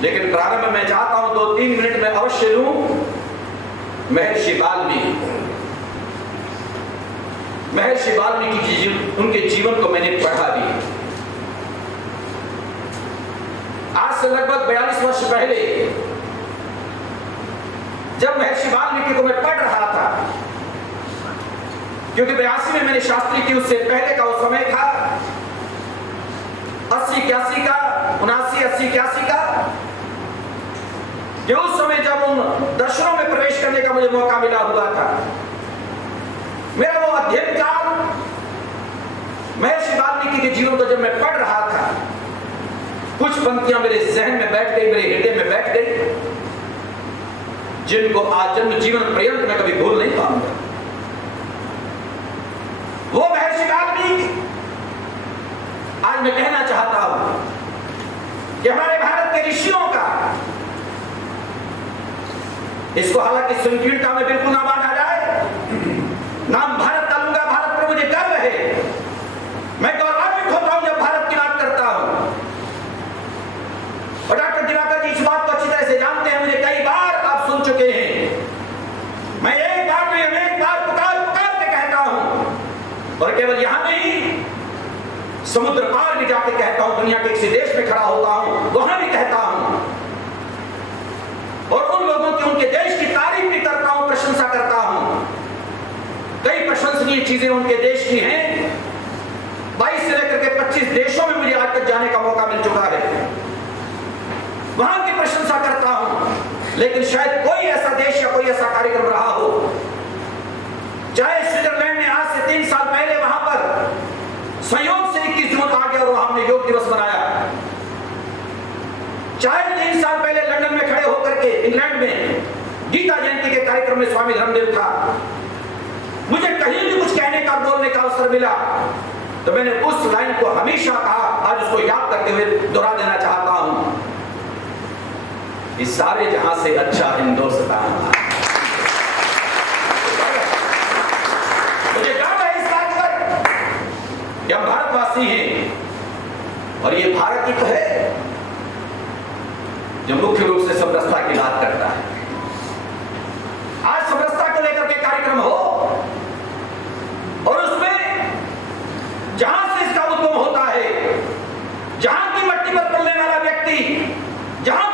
लेकिन प्रारंभ में मैं चाहता हूं 2-3 मिनट में अवश्य लूं महर्षि वाल्मीकि जी, उनके जीवन को मैंने पढ़ा भी। आज से लगभग 42 वर्ष पहले जब महर्षि वाल्मीकि को मैं पढ़ रहा था, क्योंकि 82 में मैंने शास्त्री की, उससे पहले का वो समय था 80-81 का, 79-80-81 का, कि उस समय जब उन दर्शनों में प्रवेश करने का मुझे मौका मिला हुआ था। मेरा वो अध्ययन काल महर्षि वाल्मीकि के जीवन को जब मैं पढ़ रहा था, कुछ पंक्तियां मेरे जहन में बैठ गई, मेरे हृदय में बैठ गई, जिनको आज जन्म जीवन पर्यंत मैं कभी भूल नहीं पाऊंगा। वो महर्षि वाल्मीकि, आज मैं कहना चाहता हूं कि हमारे भारत के ऋषियों का, इसको हालांकि संकीर्णता में बिल्कुल ना बांधा जाए, नाम भारत डालूंगा, भारत पर मुझे गर्व है, मैं गौरवान्वित होता हूं जब भारत की बात करता हूं। और डॉक्टर दिवाकर जी इस बात को अच्छी तरह से जानते हैं, मुझे कई बार आप सुन चुके हैं, मैं एक बार में अनेक बार पुकार के कहता हूं, और केवल यहां नहीं, समुद्र पार भी जाके कहता हूं, दुनिया के किसी देश में खड़ा होता हूं, वहां भी कहता हूं, और उन लोगों की, उनके देश की तारीफ भी करता हूं, प्रशंसा करता हूं। कई प्रशंसनीय चीजें उनके देश की हैं। 22 से लेकर के 25 देशों में मुझे आज तक जाने का मौका मिल चुका है, वहां की प्रशंसा करता हूं। लेकिन शायद कोई ऐसा देश या कोई ऐसा कार्यक्रम रहा हो, चाहे स्विट्जरलैंड में आज से 3 साल पहले वहां पर संयोग से 21 जून आ गया और वहां हमने योग दिवस मनाया, चाहे 3 साल पहले लंदन में खड़े होकर के इंग्लैंड में गीता जयंती के कार्यक्रम में स्वामी धर्मदेव था, मुझे कहीं भी कुछ कहने का, बोलने का अवसर मिला, तो मैंने उस लाइन को हमेशा कहा, आज उसको याद करते हुए दोहरा देना चाहता हूं, इस सारे जहां से अच्छा हिंदुस्तान। मुझे गर्व है इस बात पर कि हम भारतवासी हैं, और ये भारत ही तो है जो मुख्य रूप से समरसता की बात करता है। आज समरसता को लेकर के कार्यक्रम हो, और उसमें जहां से इसका उद्गम होता है, जहां की मिट्टी पर पलने वाला व्यक्ति, जहां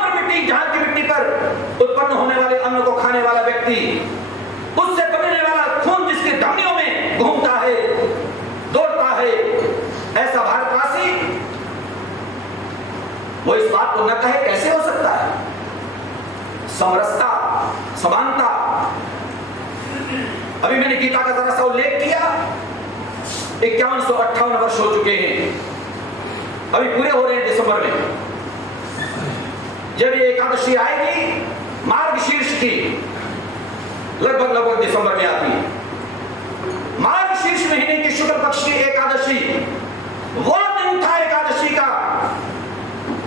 की मिट्टी पर उत्पन्न होने वाले अन्न को खाने वाला व्यक्ति, उससे बगने वाला खून जिसके धमनियों घूमता है, दौड़ता है, ऐसा भारतवासी वो इस बात को न कहे कैसे हो सकता है? समरसता, समानता। अभी मैंने गीता का जरा सा उल्लेख किया, 5158 वर्ष हो चुके हैं, अभी पूरे हो रहे हैं दिसंबर में। जब ये एकादशी आएगी मार्गशीर्ष की, लगभग दिसंबर में आती है, मार्गशीर्ष महीने की शुक्ल पक्ष की एकादशी, वो दिन था एकादशी का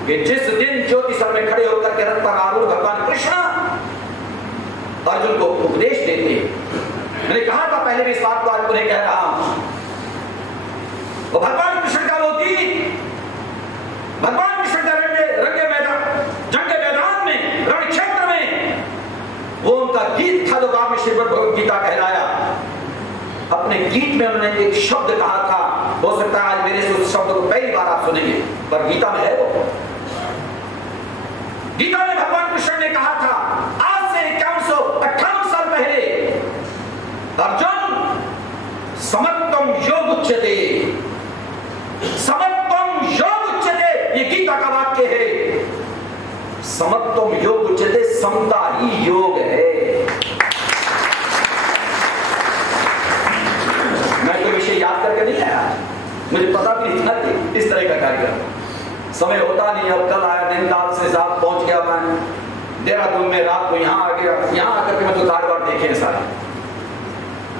कि जिस दिन ज्योति सर में खड़े होकर के रथ पर आरूढ़ भगवान कृष्ण अर्जुन को उपदेश देते। मैंने कहा था पहले भी इस बात को, आज पुनः कह रहा हूं, वो भगवान कृष्ण का वो गीत, भगवान कृष्ण का रंगे मैदान, जंग के मैदान में, रण क्षेत्र में, वो उनका गीत था जो बाद में श्रीमद् भगवद गीता कहलाया। अपने गीत में उन्होंने एक शब्द कहा था, हो सकता है आज मेरे से उस शब्द को पहली बार आप सुनेंगे, पर गीता में है वो। गीता में भगवान कृष्ण ने कहा था, आज से 5158 साल पहले, अर्जुन समत्वम योग उच्यते, समत्वम योग उच्यते, ये गीता का वाक्य है। समत्वम योग उच्यते, समता ही योग है। मैं कोई विषय याद करके नहीं आया, मुझे पता भी नहीं था कि इस तरह का कार्यक्रम, समय होता नहीं। अब कल आया नैनीताल से साहब पहुंच गया मैं देहरादून में, रात को यहाँ आ गया, यहाँ आकर के मैं तो तार बार देखे सारे,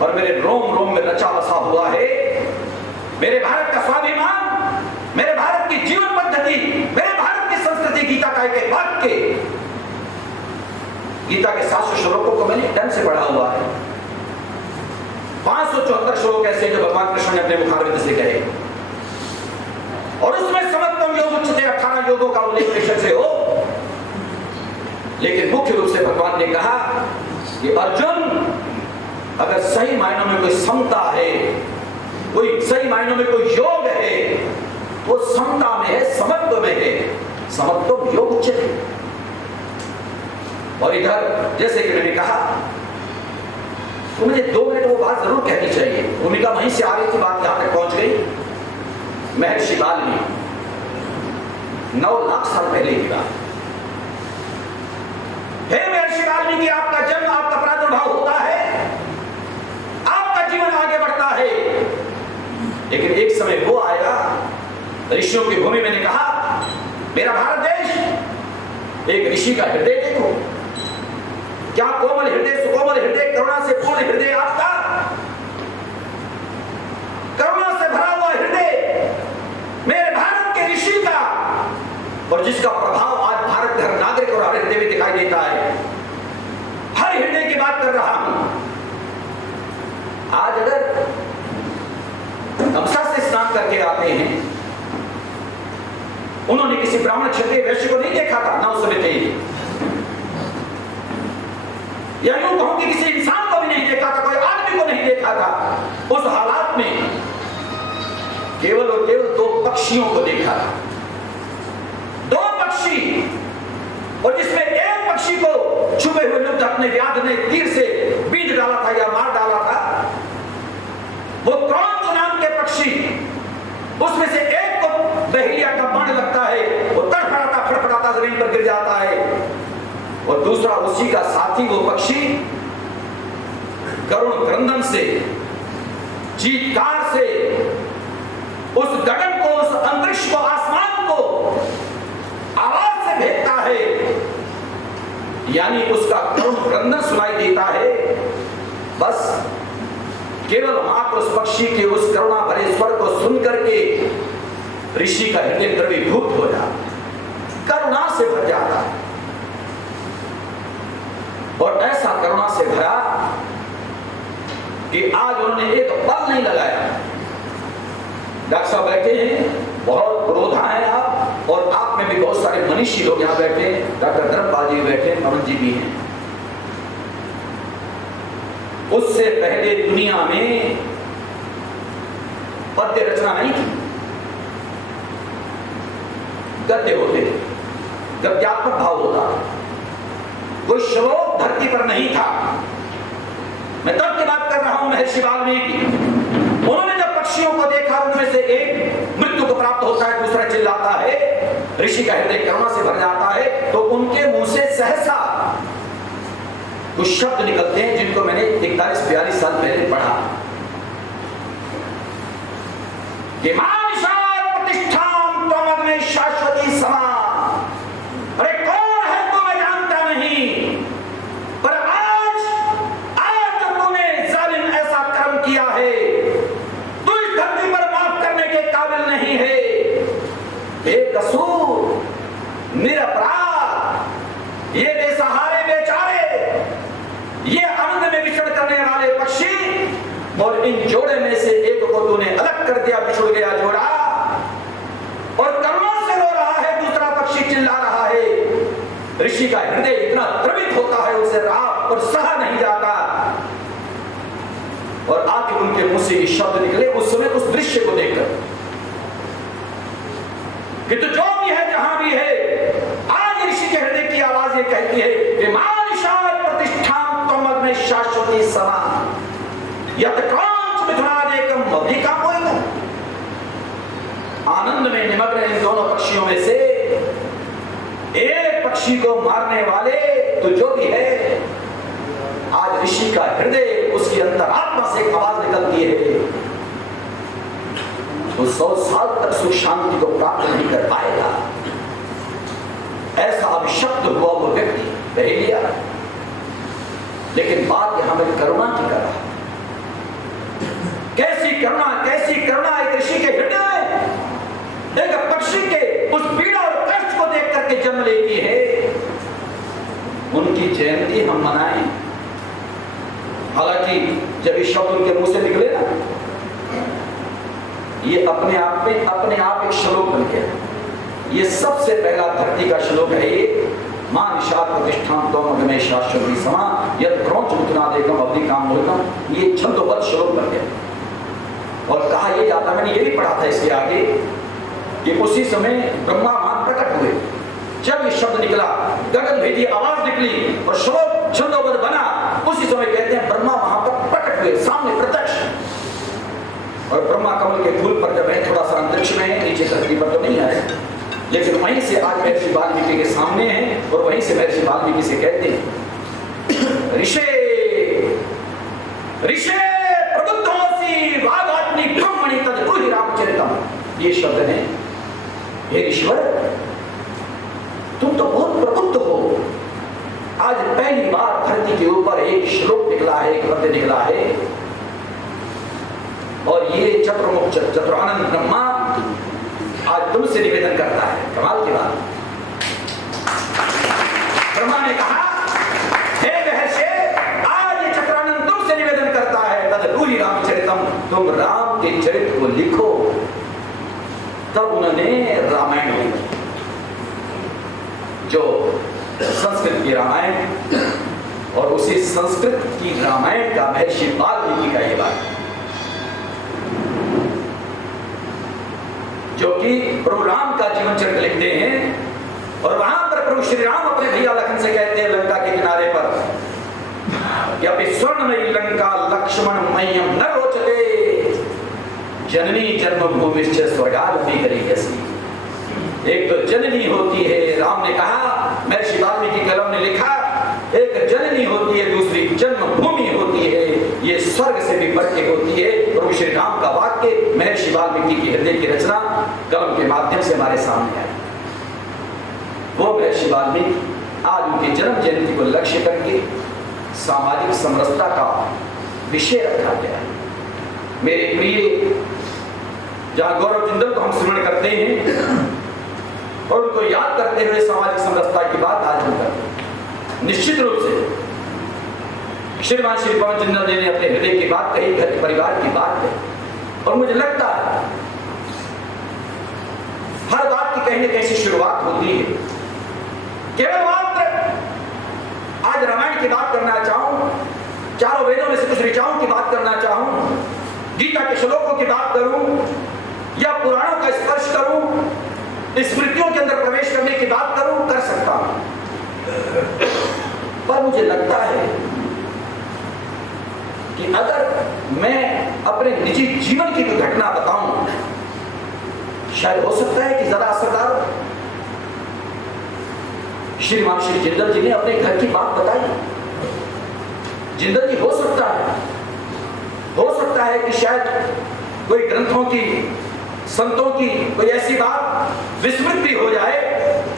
और मेरे रोम रोम में रचा बसा हुआ है मेरे भारत का स्वाभिमान, मेरे भारत की जीवन पद्धति, मेरे भारत की संस्कृति। गीता का एक वाक्य, गीता के 700 श्लोकों को मैंने ढंग से पढ़ा हुआ है। 574 श्लोक ऐसे जो भगवान कृष्ण ने अपने मुखारविंद से कहे, और उसमें समत्वम योग उच्यते 18 योगों का उल्लेख बेशक से हो, लेकिन मुख्य रूप से भगवान ने कहा कि अर्जुन, अगर सही मायनों में कोई समता है, कोई सही मायनों में कोई योग है, वो समता में है, समत्व में है। समत्व योग उच्यते। और इधर जैसे कि मैंने कहा, तो मुझे 2 मिनट वो बात जरूर कहनी चाहिए। भूमिका वहीं से आ रही थी, बात यहां तक पहुंच गई। महर्षि वाल्मीकि 9 लाख साल पहले की बात। हे महर्षि वाल्मीकि, आपका जन्म, आपका प्रादुर्भाव होता है, आपका जीवन आगे बढ़ता है, लेकिन एक समय वो आएगा, ऋषियों की भूमि, मैंने कहा मेरा भारत देश, एक ऋषि का हृदय देखो, क्या कोमल हृदय, सुकोमल हृदय, करुणा से पूर्ण हृदय आपका, करुणा से भरा हुआ हृदय मेरे भारत के ऋषि का, और जिसका प्रभाव आज भारत के हर नागरिक और हर हृदय में दिखाई देता है। हर हृदय की बात कर रहा हूं। आज अगर तमसा से स्नान करके आते हैं, उन्होंने किसी ब्राह्मण क्षत्रिय वैश्य को नहीं देखा था, ना उस समय थे, या यूं कहूं कि किसी इंसान को भी नहीं देखा था, कोई आदमी को नहीं देखा था। उस हालात में केवल और केवल 2 पक्षियों को देखा था, 2 पक्षी, और जिसमें एक पक्षी को छुपे हुए लुप्त अपने व्याध ने तीर से बींध डाला था या मार डाला था। वो क्रौंच नाम के पक्षी, उसमें से एक को बहेलिया का बाण लगता है, वो तड़फड़ाता फड़फड़ाता जमीन पर गिर जाता है, और दूसरा उसी का साथी वो पक्षी करुण क्रंदन से, चीत्कार से उस गगन को, उस अंतरिक्ष को, आसमान को आवाज से भेजता है, यानी उसका करुण क्रंदन सुनाई देता है। बस केवल मात्र उस पक्षी के उस करुणा भरे स्वर को सुनकर के ऋषि का हृदय द्रवीभूत हो जाता, करुणा से भर जाता, और ऐसा करुणा से भरा कि आज उन्होंने एक पल नहीं लगाया। डॉक्टर साहब बैठे हैं, बहुत क्रोधा है आप, और आप में भी बहुत सारे मनीषी लोग यहाँ बैठे हैं, डॉक्टर धर्मपाल जी बैठे हैं, पवन जी भी हैं। उससे पहले दुनिया में पद्य रचना नहीं थी, गद्य होते थे, गद्यात्मक भाव होता, कोई श्लोक धरती पर नहीं था। मैं तब की बात कर रहा हूं महर्षि वाल्मीकि ऋषि का हृदय करुणा से भर जाता है तो उनके मुंह से सहसा कुछ शब्द निकलते हैं जिनको मैंने 41-42 साल पहले पढ़ा कि प्रतिष्ठाम त्वमग् में शाश्वती समान। अरे कौन है तो मैं जानता नहीं, पर आज जो तूने जालिम ऐसा कर्म किया है, तू इस धरती पर माफ करने के काबिल नहीं है। बेकसूर, निरपराध, ये बेसहारे बेचारे, ये आनंद में विचरण करने वाले पक्षी, और इन जोड़े में से एक को तूने अलग कर दिया, बिछुड़ गया जोड़ा, और करुणा से रो रहा है, दूसरा पक्षी चिल्ला रहा है। ऋषि का हृदय इतना द्रवित होता है, उसे रहा और सहा नहीं जाता, और आके उनके मुंह से ये शब्द निकले उस समय उस दृश्य को देखकर कि तू जो भी है जहां भी है, आज ऋषि के हृदय की आवाज ये कहती है कि मानिशाद प्रतिष्ठान त्वमग् में शाश्वती समान यत्क्रांच मिथुनादेकम अधिकामोइनम। आनंद में निमग्न इन दोनों पक्षियों में से एक पक्षी को मारने वाले तो जो भी है, आज ऋषि का हृदय, उसकी अंतरात्मा से एक आवाज निकलती है, तो 100 साल तक सुख शांति को प्राप्त नहीं कर पाएगा। ऐसा अभिशप्त हुआ वो व्यक्ति कह लिया, लेकिन बात यहां में करुणा की कर रहा। कैसी करुणा एक ऋषि के हृदय में एक पक्षी के उस पीड़ा और कष्ट को देख करके जन्म लेती है। उनकी जयंती हम मनाएं, हालांकि जब ये शब्द उनके मुंह से निकले ना, ये अपने आप एक श्लोक बन गया। ये सबसे पहला धरती का श्लोक है ये, मां निषाद प्रतिष्ठान त्वमग् में शाश्वती समान यत्क्रांच मिथुनादेकम अधिकामोइनम। ये छंदोबद्ध श्लोक बन गया। और कहा यह जाता, मैंने ये भी पढ़ा था इसके आगे, कि उसी समय ब्रह्मा वहां प्रकट हुए। जब ये शब्द निकला, गगन भेदी आवाज निकली और श्लोक छंदोबद्ध बना, उसी समय कहते हैं ब्रह्मा वहां पर प्रकट हुए, सामने प्रत्यक्ष। और ब्रह्मा कमल के फूल पर जब है, थोड़ा सा अंतरिक्ष में है, नीचे धरती पर तो नहीं आए, लेकिन वहीं से आज महर्षि वाल्मीकि के सामने हैं, और वहीं से महर्षि वाल्मीकि से कहते हैं, ऋषे प्रबुद्धोसि वागाग्नि ब्रह्मणि तद ब्रूहि रामचरितम्। ये शब्द है, हे ईश्वर, तुम तो बहुत प्रबुद्ध हो। आज पहली बार धरती के ऊपर एक श्लोक निकला है, एक पद्य निकला है, और ये चतुरानंद ब्रह्मा आज तुमसे निवेदन करता है। कमाल की बात। ब्रह्मा ने कहा, हे महर्षि, आज ये चतुरानंद तुमसे निवेदन करता है, तद ब्रूहि रामचरितम्, तुम राम के चरित्र को लिखो। तब उन्होंने रामायण लिखी, जो संस्कृत की रामायण, और उसी संस्कृत की रामायण का महर्षि वाल्मीकि का ये बात, जो कि प्रभु राम का जीवन चरित्र लिखते हैं। और वहां पर प्रभु श्री राम अपने भैया लखन से कहते हैं लंका के किनारे पर कि अपनी स्वर्णमयी लंका लक्ष्मण मह्यम न रोचते, जननी जन्मभूमिश्च स्वर्गादपि करिष्यसि। एक तो जननी होती है, राम ने कहा, महर्षि वाल्मीकि कलम ने लिखा, एक जननी होती है, दूसरी जन्मभूमि होती है, ये स्वर्ग से भी बढ़ के होती है। प्रभु श्री राम का वाक्य महर्षि वाल्मीकि की हृदय की रचना कलम के माध्यम से हमारे सामने है। वो महर्षि वाल्मीकि आज उनकी जन्म जयंती को लक्ष्य करके सामाजिक समरसता का विषय रखा गया है। मेरे प्रिय, जहां गौरव जिंदल को हम स्मरण करते हैं और उनको याद करते हुए सामाजिक समरसता की बात आज हम करते हैं, निश्चित रूप से श्रीमान श्री पवन जिंदल जी ने अपने हृदय की बात कही, घर परिवार की बात कही, और मुझे लगता है हर बात की कहीं न कहीं से शुरुआत होती है। केवल मात्र आज रामायण की बात करना चाहूं, चारों वेदों में से कुछ ऋचाओं की बात करना चाहूं, गीता के श्लोकों की बात करूं, या पुराणों का स्पर्श करूं, स्मृतियों के अंदर प्रवेश करने की बात करूं, कर सकता हूं। पर मुझे लगता है कि अगर मैं अपने निजी जीवन की कोई घटना बताऊं, शायद हो सकता है कि ज्यादा असरदार हो। श्रीमान श्री जिंदल जी ने अपने घर की बात बताई। जिंदल जी, हो सकता है कि शायद कोई ग्रंथों की, संतों की कोई ऐसी बात विस्मृत भी हो जाए,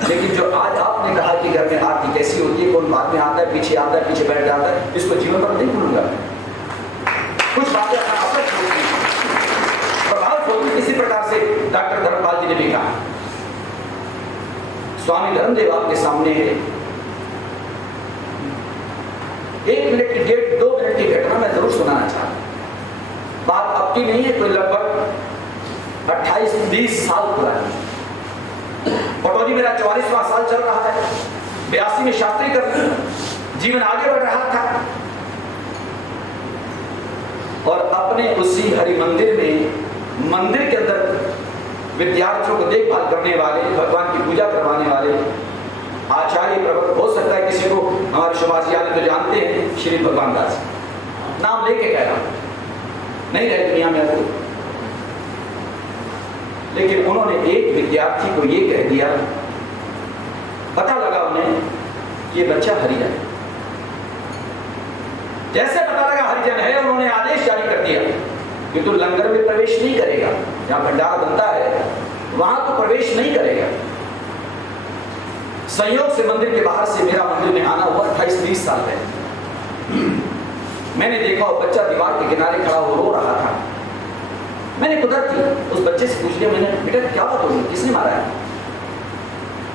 लेकिन जो आज आपने कहा कि घर में आरती कैसी होती है, कौन बाद में आता है, पीछे आता है, पीछे बैठ जाता है, इसको जीवन भर नहीं भूलूंगा। कुछ बातें अपना असर छोड़ती, प्रभाव छोड़ती। इसी प्रकार से डॉक्टर धर्मपाल जी ने भी कहा। स्वामी धर्मदेव आपके सामने है। 1 मिनट की, 1.5-2 मिनट की घटना मैं जरूर सुनाना चाहता हूं। बात अब की नहीं है, कोई लगभग 28-20 साल पुरानी। पटौदी मेरा 44वां साल चल रहा है। 82 में शास्त्री कर जीवन आगे बढ़ रहा था, और अपने उसी हरि मंदिर में, मंदिर के अंदर विद्यार्थियों को देखभाल करने वाले, भगवान की पूजा करवाने वाले आचार्य प्रवक्ता, हो सकता है किसी को हमारे सुभाषियाल तो जानते हैं, श्री भगवान दास, नाम लेके कह रहा हूं, नहीं रहे दुनिया में वो, लेकिन उन्होंने एक विद्यार्थी को ये कह दिया, पता लगा उन्हें कि ये बच्चा हरिजन है। जैसे पता लगा हरिजन है, उन्होंने आदेश जारी कर दिया कि तू लंगर में प्रवेश नहीं करेगा, जहां भंडारा बनता है वहां तो प्रवेश नहीं करेगा। संयोग से मंदिर के बाहर से मेरा मंदिर में आना हुआ 28-30 साल पहले। मैंने देखा वो बच्चा दीवार के किनारे खड़ा हो रो रहा था। मैंने कुदरती उस बच्चे से पूछ लिया, मैंने, बेटा क्या बात होगी, किसने मारा है?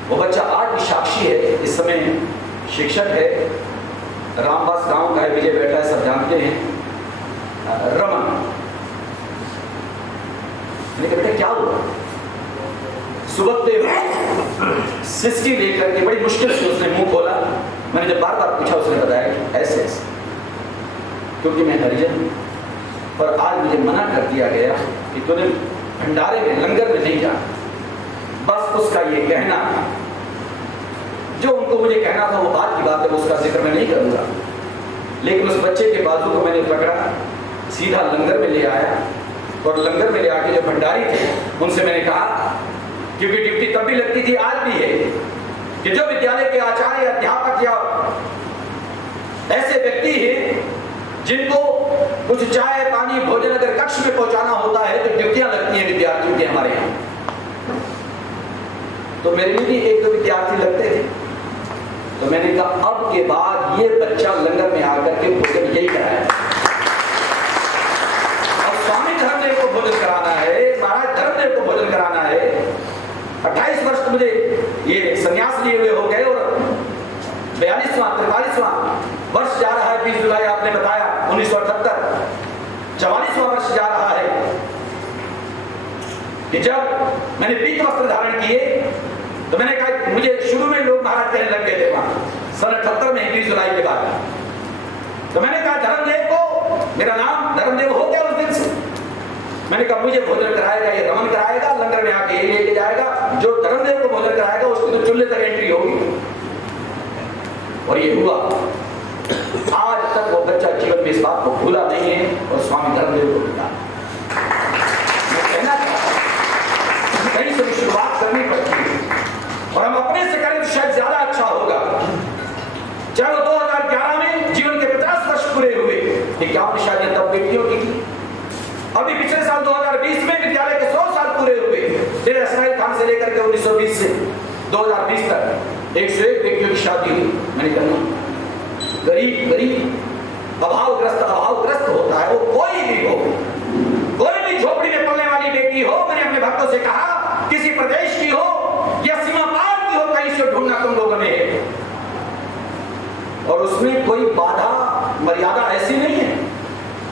वो बच्चा आज भी साक्षी है, इस समय शिक्षक है, रामबास गांव का है, विजय बैठा है, सब जानते हैं, रमन। मैंने कहा बेटा क्या हुआ? सुबह सिसकी लेकर के बड़ी मुश्किल से उसने मुंह खोला। मैंने जब बार बार पूछा, उसने बताया कि ऐसे ऐसे, क्योंकि मैं हरिजन हूं, पर आज मुझे मना कर दिया गया कि तूने भंडारे में, लंगर में नहीं जाना। बस उसका ये कहना था, जो उनको मुझे कहना था वो बात की बात है, उसका जिक्र मैं नहीं करूंगा। लेकिन उस बच्चे के बाजू को मैंने पकड़ा, सीधा लंगर में ले आया, और लंगर में ले आके जो भंडारी थे उनसे मैंने कहा, क्योंकि ड्यूटी तब भी लगती थी, आज भी है, कि जो विद्यालय के आचार्य, अध्यापक या ऐसे व्यक्ति हैं जिनको कुछ चाय, पानी, भोजन अगर कक्ष में पहुंचाना होता है तो ड्यूटियां लगती हैं विद्यार्थियों के हमारे यहाँ। तो मेरे लिए भी 1-2 विद्यार्थी लगते थे। तो मैंने कहा अब के बाद ये बच्चा लंगर में आकर के भोजन यही कराए। अब स्वामी धर्मदेव को भोजन कराना है, महाराज धर्मदेव को भोजन कराना है। 28 वर्ष तो मुझे ये संन्यास लिए हुए हो गए, और 43वां वर्ष जा रहा है। 20 जुलाई आपने बताया 1978, 44वां वर्ष जा रहा है कि जब मैंने पीत वस्त्र धारण किए, तो मैंने कहा, मुझे शुरू में लोग महाराज कहने लग गए थे वहां सन 78 में 20 जुलाई के बाद। तो मैंने कहा धर्मदेव को, मेरा नाम धर्मदेव हो गया उस दिन से। मैंने कहा मुझे भोजन कराएगा ये रमन कराएगा, लंगर में आके ये लेके जाएगा, जो धर्मदेव को भोजन कराएगा उसकी तो चूल्हे तक एंट्री होगी। और ये हुआ। आज तक वो बच्चा जीवन में इस बात को भूला नहीं है, और स्वामी धर्मदेव को भूला। मैं कहना चाहता हूं, कहीं से भी शुरुआत करनी पड़ती है, और हम अपने से करें तो शायद ज्यादा अच्छा होगा। चाहे 2011 में जीवन के 50 वर्ष पूरे हुए, लेकिन शादी तब बेटियों की थी। अभी पिछले साल 2020 में विद्यालय के 100 साल पूरे हुए। फिर इसमाइल खान से लेकर के 1920 से 2020 तक 101 बेटियों की शादी हुई। मैंने कहा गरीब अभावग्रस्त होता है, वो कोई भी हो, कोई भी झोपड़ी में पलने वाली बेटी हो। मैंने अपने भक्तों से कहा, किसी प्रदेश की हो या सीमा पार की हो, कहीं से ढूंढना तुम लोगों ने, और उसमें कोई बाधा मर्यादा ऐसी नहीं है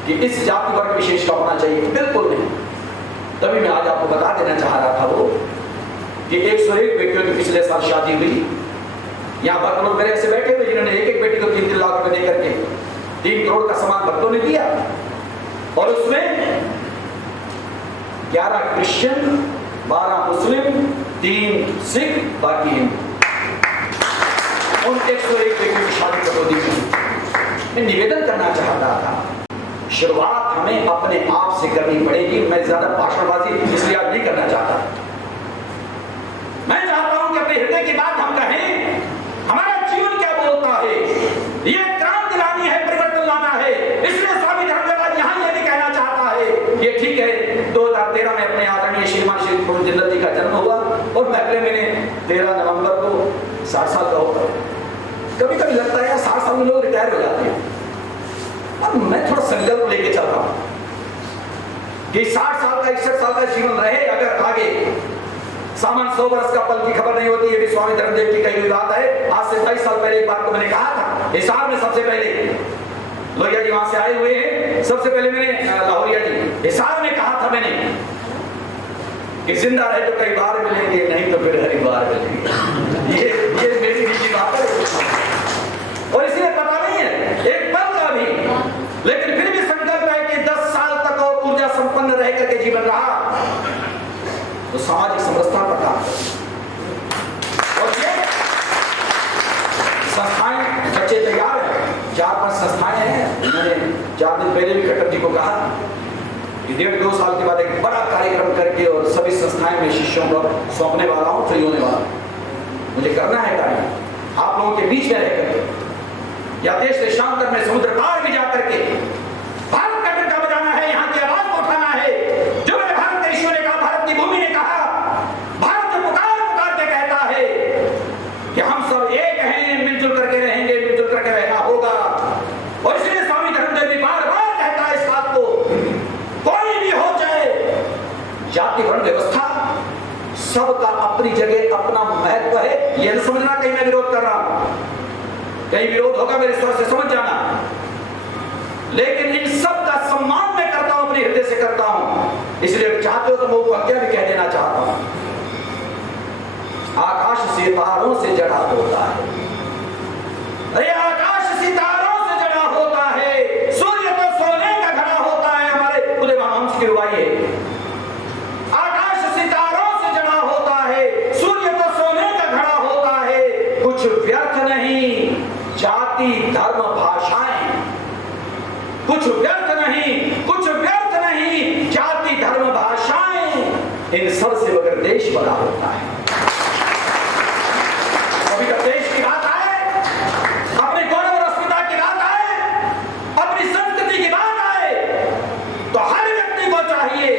कि इस जाति वर्ग विशेष का होना चाहिए, बिल्कुल नहीं। तभी मैं आज आपको बता देना चाह रहा था वो कि 101 बेटियों की पिछले साल शादी हुई। यहाँ भक्त लोग मेरे ऐसे बैठे हुए जिन्होंने एक बेटी को 3-3 लाख रुपए देकर के 3 करोड़ का सामान भक्तों ने दिया, और उसमें 11 क्रिश्चियन, 12 मुस्लिम, 3 सिख, बाकी हिंदू। उन 101 बेटियों की शादी कटौती की। मैं निवेदन करना चाहता था, शुरुआत हमें अपने आप से करनी पड़ेगी। मैं ज्यादा भाषणबाजी इसलिए आज नहीं करना चाहता। मैं चाहता हूं कि अपने हृदय की बात हम कहें, ये क्रांति लानी है, परिवर्तन लाना है। इसलिए स्वामी धर्मदेव आज यहाँ ये भी कहना चाहता है, ये ठीक है 2013 में अपने आदरणीय श्रीमान श्री प्रभु जिंदल जी का जन्म हुआ और मैं अगले महीने 13 नवंबर को 60 साल का होगा। कभी कभी लगता है 60 साल में लोग रिटायर हो जाते हैं। अब मैं थोड़ा संकल्प लेके चल रहा हूं कि 60 साल का 61 साल का जीवन रहे अगर आगे। सामान्य 100 वर्ष का पल की खबर नहीं होती, ये भी स्वामी धर्मदेव की कही हुई बात है। आज से 22 साल पहले एक बात को मैंने कहा था हिसार में, सबसे पहले लोहिया जी वहां से आए हुए हैं, सबसे पहले मैंने लाहौरिया जी हिसार में कहा था मैंने कि जिंदा रहे तो कई बार मिलेंगे, नहीं तो फिर हर बार मिलेंगे। ये मेरी निजी बात है और इसलिए पता नहीं है एक पल का भी, लेकिन फिर भी संकल्प है कि 10 साल तक और ऊर्जा संपन्न रह करके जीवन रहा तो सामाजिक समरसता पर काम करें। और ये संस्थाएं बच्चे तैयार हैं, 4-5 संस्थाएं हैं। मैंने 4 दिन पहले भी खट्टर जी को कहा कि 1.5-2 साल के बाद एक बड़ा कार्यक्रम करके और सभी संस्थाएं में शिष्यों को सौंपने वाला हूं, फ्री होने वाला। मुझे करना है कार्य आप लोगों के बीच में रह करके, या देश से शाम तक में समुद्र पार भी जाकर के भारत का डंका बजाना है, यहाँ की आवाज को उठाना है। जो मेरे भारत के ऋषियों ने कहा, भारत की भूमि ने कहा, भारत जो पुकार पुकार के कहता है कि हम सब एक हैं, मिलजुल करके रहेंगे, मिलजुल करके रहना होगा। और इसलिए स्वामी धर्मदेव भी बार बार कहता है इस बात को, कोई भी हो जाए जाति वर्ण व्यवस्था सबका अपनी जगह अपना महत्व है। यह समझना कहीं मैं विरोध कर रहा हूं, कहीं विरोध होगा मेरे स्वर से समझ जाना, लेकिन इन सब का सम्मान मैं करता हूं, अपने हृदय से करता हूं। इसलिए चाहते हो तो मैं वाक्य भी कह देना चाहता हूं। आकाश सितारों से जड़ा होता है, अरे आकाश सितारों से जड़ा होता है, सूर्य तो सोने का घड़ा होता है। हमारे उदय वंश की रुबाई है, आकाश सितारों से जड़ा होता है, सूर्य तो सोने का घड़ा होता है। कुछ व्यर्थ नहीं जाति धर्म भाषाएं, कुछ व्यर्थ नहीं, कुछ व्यर्थ नहीं जाति धर्म भाषाएं, इन सब से मगर देश बड़ा होता है। कभी जब देश की बात आए, अपने गौरव और अस्मिता की बात आए, अपनी संस्कृति की बात आए, तो हर व्यक्ति को चाहिए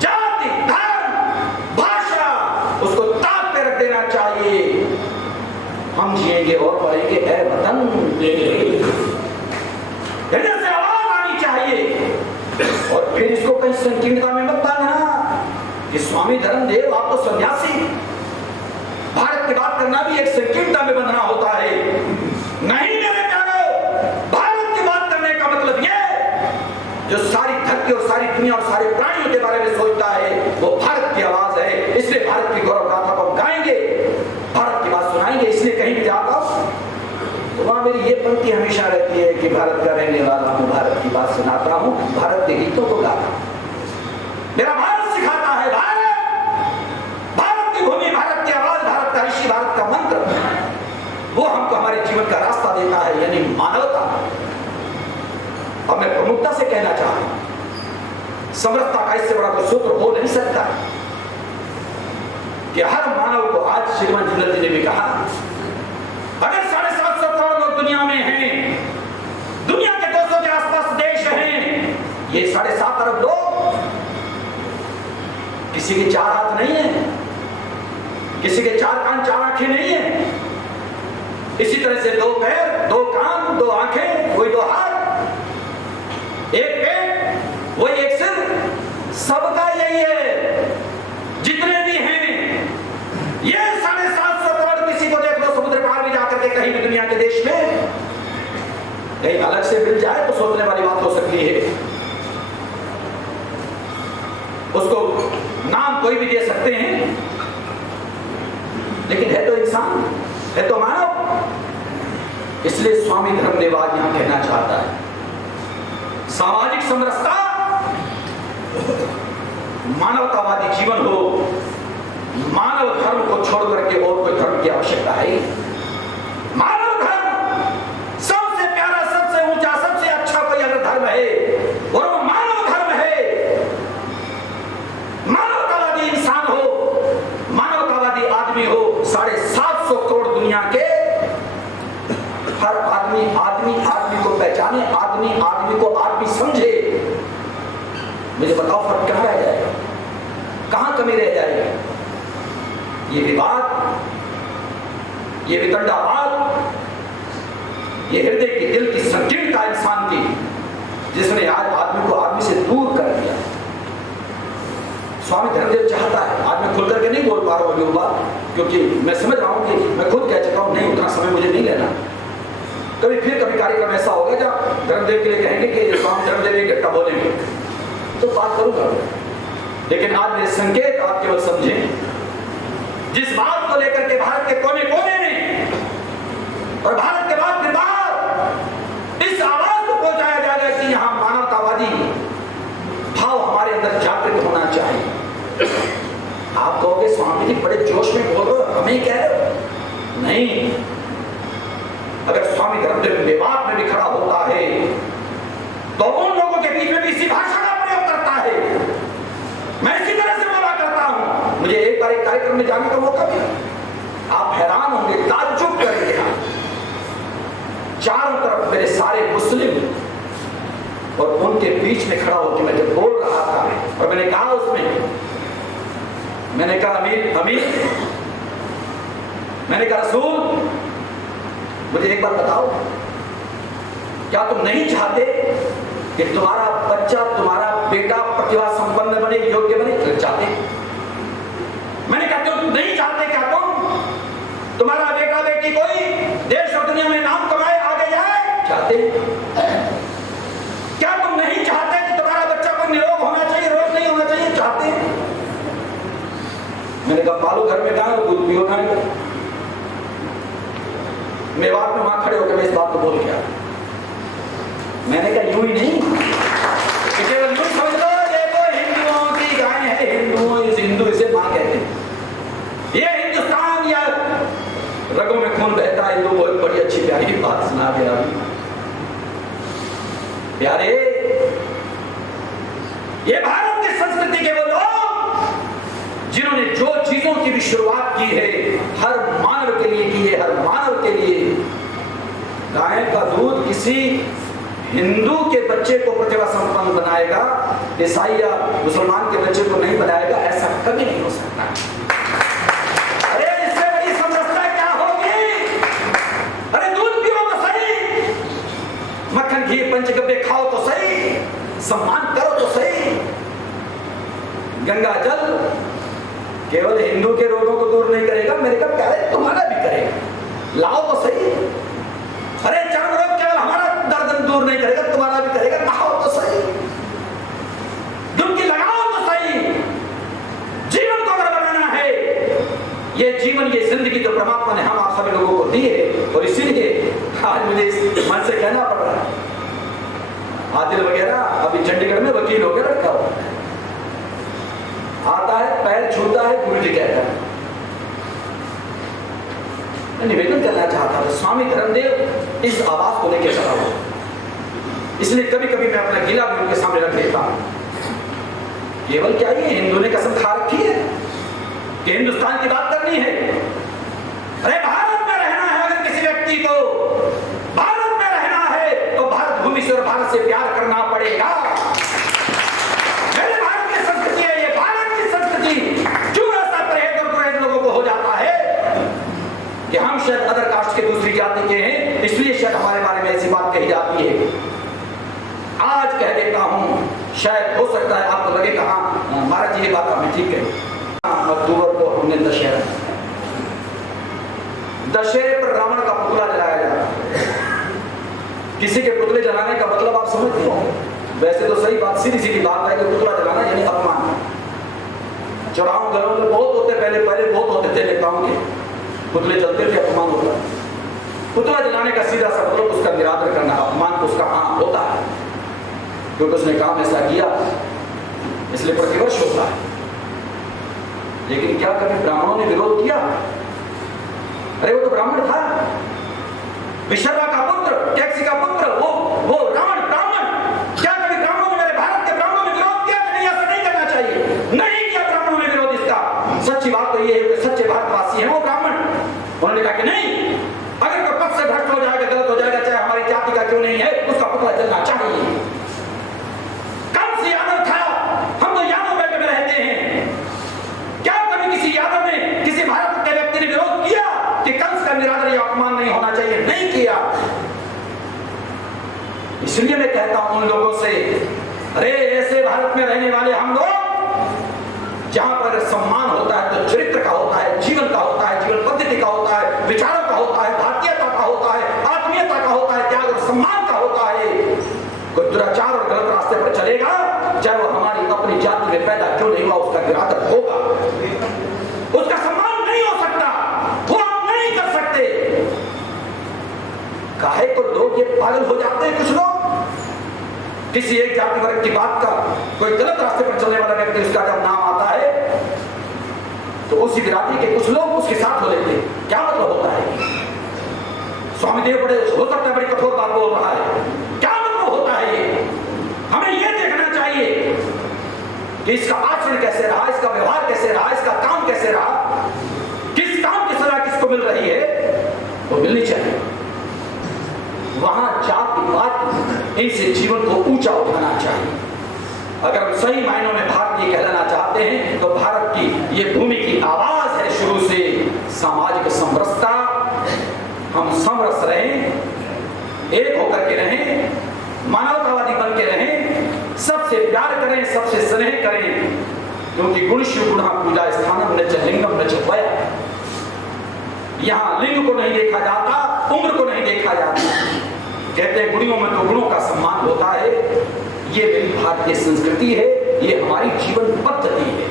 जाति धर्म भाषा उसको ताक पे रख देना चाहिए। हम जिएंगे और पढ़ेंगे, ऐ वतन हृदय से आवाज आनी चाहिए। और फिर इसको कहीं संकीर्णता में मत डालना कि स्वामी धर्मदेव आप तो सन्यासी। भारत की बात करना भी एक संकीर्णता में बंधना होता है। नहीं मेरे प्यारो, भारत की बात करने का मतलब यह जो सारी धरती और सारी दुनिया और सारे प्राणियों के बारे में सोचता है वो भारत की आवाज है। इसलिए भारत की गौरव गाथा को गाएंगे, भारत की बात सुनाएंगे। इसलिए कहीं भी जाता तो वहां मेरी ये पंक्ति हमेशा रहती है कि भारत का रहने वाला हूं, भारत की बात सुनाता हूं, भारत के गीतों को गाता हूं। मेरा भारत सिखाता है, भारत की भूमि, भारत की आवाज, भारत का ऋषि, भारत का मंत्र, वो हमको हमारे जीवन का रास्ता देता है, यानी मानवता। और मैं प्रमुखता से कहना चाहता हूं, समरसता का इससे बड़ा कोई सूत्र हो नहीं सकता कि हर मानव को, आज श्रीमान जिंदल जी ने भी कहा, अगर 750 करोड़ लोग दुनिया में हैं, दुनिया के 200 के आसपास देश हैं, ये 7.5 अरब लोग, किसी के 4 हाथ नहीं है, किसी के 4 कान 4 आंखें नहीं है। इसी तरह से 2 पैर 2 कान 2 आंखें, कोई 2 हाथ, एक पेट वही एक सिर, सबका यही है। जितने भी हैं ये 750 करोड़, किसी को देख लो समुद्र पार भी जाकर के कहीं भी दुनिया के देश में कहीं अलग से मिल जाए तो सोचने वाली बात हो सकती है। उसको नाम कोई भी दे सकते हैं, लेकिन है तो इंसान, है तो मानव। इसलिए स्वामी धर्मदेव आज यहां कहना चाहता है, सामाजिक समरसता, मानवतावादी जीवन हो, मानव धर्म को छोड़ करके और कोई धर्म की आवश्यकता है। मानव धर्म सबसे प्यारा, सबसे ऊंचा, सबसे अच्छा कोई अगर धर्म है और वो मानव धर्म है। मानवतावादी इंसान हो, मानवतावादी आदमी हो, 750 करोड़ दुनिया के हर आदमी मुझे बताओ फर्क कहाँ रह जाएगा, कहाँ कमी रह जाएगी? ये विवाद, ये वितंडावाद, ये हृदय की दिल की संकीर्णता इंसान की, जिसने आज आदमी को आदमी से दूर कर दिया। स्वामी धर्मदेव चाहता है, आज मैं खुल करके नहीं बोल पा रहा हूँ बात, क्योंकि मैं समझ रहा हूँ कि मैं खुद कह चुका हूँ, नहीं उतना समय मुझे नहीं लेना। कभी कार्यक्रम ऐसा होगा जहाँ धर्मदेव के लिए कहेंगे कि स्वामी धर्मदेव एक घंटा बोलेंगे, तो बात करूंगा। लेकिन आज मेरे संकेत आप केवल समझें, जिस बात को लेकर के भारत के कोने कोने में और भारत के बाद फिर बाहर इस आवाज को पहुंचाया जा रहा है कि यहाँ मानवतावादी भाव हमारे अंदर जागृत होना चाहिए। आप कहोगे स्वामी जी बड़े जोश में बोल रहे हो, हमें कह रहे हो? नहीं, अगर स्वामी धर्मदेव विवाद में भी खड़ा होता है तो उन लोगों के बीच में भी इसी भाषा का प्रयोग करता है। मैं इसी तरह से बोला करता हूं। मुझे एक बार एक कार्यक्रम में जाने का मौका मिला, आप हैरान होंगे, ताज्जुब करेंगे। चारों तरफ मेरे सारे मुस्लिम और उनके बीच में खड़ा होकर मैं जब बोल रहा था और मैंने कहा उसमें, मैंने कहा अमीर, मैंने कहा रसूल, मुझे एक बार बताओ, क्या तुम नहीं चाहते कि तुम्हारा बच्चा, तुम्हारा बेटा प्रतिभा संपन्न बने, योग्य बने? चाहते? मैंने कहा तुम नहीं चाहते क्या तुम्हारा बेटा बेटी कोई देश और दुनिया में नाम कमाए, आगे जाए? चाहते? क्या तुम नहीं चाहते कि तुम्हारा बच्चा कोई निरोग होना चाहिए, रोग नहीं होना चाहिए? चाहते? मैंने कहा पालो घर में कहा दूध पियो ना। मेवाड़ में वहां खड़े होकर मैं इस बात को बोल गया। मैंने कहा यूं ही नहीं, केवल यूं समझ लो ये तो हिंदुओं की गाय है, हिंदू इसे मां कहते हैं। ये हिंदुस्तान या रगों में खून बहता है, हिंदू बहुत बड़ी अच्छी प्यारी बात सुना गया। प्यारे, ये भारत की संस्कृति के वो लोग जिन्होंने जो चीजों की भी शुरुआत की है हर मानव के लिए की है, हर मानव के लिए। गाय का दूध किसी हिंदू के बच्चे को प्रतिभा संपन्न बनाएगा, ईसाई या मुसलमान के बच्चे को नहीं बनाएगा, ऐसा कभी नहीं हो सकता। अरे इससे बड़ी समस्या क्या होगी? अरे दूध पियो तो सही, मक्खन घी पंचगव्य खाओ तो सही, सम्मान करो तो सही। गंगा जल केवल हिंदू के रोगों को दूर नहीं करेगा, मेरे का प्यारे तुम्हारा भी करेगा, लाओ तो सही। अरे चर्म रोग केवल हमारा दर्द दूर नहीं करेगा, तुम्हारा भी करेगा, लाओ तो सही। डुबकी लगाओ तो सही। जीवन को अगर बनाना है, ये जीवन, ये जिंदगी तो परमात्मा ने हम आप सभी लोगों को दी है, और इसीलिए आज मुझे इस मन से कहना पड़ रहा है। आदिल वगैरह अभी चंडीगढ़ में वकील होकर रखा हुआ आता है, पैर छूता है, गुरु जी कहता है। मैं निवेदन करना चाहता था, स्वामी धर्मदेव इस आवाज को लेकर चला हुआ, इसलिए कभी कभी मैं अपना गिला भी उनके सामने रख देता हूं। केवल क्या ये हिंदू ने कसम खा रखी है कि हिंदुस्तान की बात करनी है? अरे भारत में रहना है, अगर किसी व्यक्ति को भारत में रहना है तो भारत भूमि से और भारत से प्यार करना पड़ेगा। मेरे भारत की संस्कृति है, ये भारत की संस्कृति। क्यों ऐसा परहेज और परहेज लोगों को हो जाता है कि हम शायद अदर कास्ट के दूसरी जाति के हैं, इसलिए शायद हमारे बारे में ऐसी बात कही जाती है। आज कह देता हूं, शायद हो सकता है आपको लगे कहा महाराज जी ये बात आपने ठीक कही। अक्टूबर को हमने दशहरे पर रावण का पुतला जलाया जाता। किसी के पुतले जलाने का मतलब आप समझते हो? वैसे तो सही बात, सीधी सीधी बात है कि पुतला जलाना यानी अपमान। चौराहों घरों में बहुत होते, पहले बहुत होते थे नेताओं के पुतले जलते थे, अपमान होता। पुतला जलाने का सीधा सा मतलब उसका निरादर करना, अपमान तो उसका हाँ होता है, क्योंकि उसने काम ऐसा किया इसलिए प्रतिवर्ष होता है। लेकिन क्या कभी ब्राह्मणों ने विरोध किया? अरे वो तो ब्राह्मण था, विशर्वा का पुत्र, कैक्सी का पुत्र, वो रावण ब्राह्मण। क्या कभी ब्राह्मणों ने, मेरे भारत के ब्राह्मणों ने विरोध किया कि नहीं ऐसा नहीं करना चाहिए? नहीं किया ब्राह्मणों ने विरोध इसका। सच्ची बात तो ये है कि सच्चे भारतवासी हैं वो ब्राह्मण। उन्होंने कहा कि नहीं, अगर कोई पक्ष से भ्रष्ट हो जाएगा, गलत हो जाएगा, चाहे हमारी जाति का क्यों नहीं है, उसका पुतला जलना चाहिए। कंस यादव था, अपनी जाति में पैदा क्यों नहीं हुआ, उसका गिरादत होगा, उसका सम्मान नहीं हो सकता, वो आप नहीं कर सकते। काहे को लोग ये पागल हो जाते हैं, कुछ लोग किसी एक जाति वर्ग की बात का कोई गलत रास्ते पर चलने वाला व्यक्ति उसका जब नाम आता है तो उसी बिरादरी के कुछ लोग उसके साथ हो लेते हैं। क्या मतलब होता है? स्वामी देव बड़े हो सकता है बड़ी कठोर बात बोल रहा है, क्या मतलब होता है ये? हमें ये देखना चाहिए कि इसका आचरण कैसे रहा, इसका व्यवहार कैसे रहा, इसका काम कैसे रहा, किस काम की सलाह किसको मिल रही है वो मिलनी चाहिए। वहां जाति पात इनसे जीवन को ऊंचा उठाना चाहिए। अगर हम सही मायनों में भारतीय कहलाना चाहते हैं तो भारत की ये भूमि की आवाज है शुरू से सामाजिक समरसता। हम समरस रहें, एक होकर के रहें, मानवतावादी बन के रहें, सबसे प्यार करें, सबसे स्नेह करें, क्योंकि गुणशु गुणा पूजा स्थानम न च लिंगम न च वय। यहाँ लिंग को नहीं देखा जाता, उम्र को नहीं देखा जाता। कहते हैं गुणियों में तो गुणों का सम्मान होता है। ये मेरी भारतीय संस्कृति है, ये हमारी जीवन पद्धति है।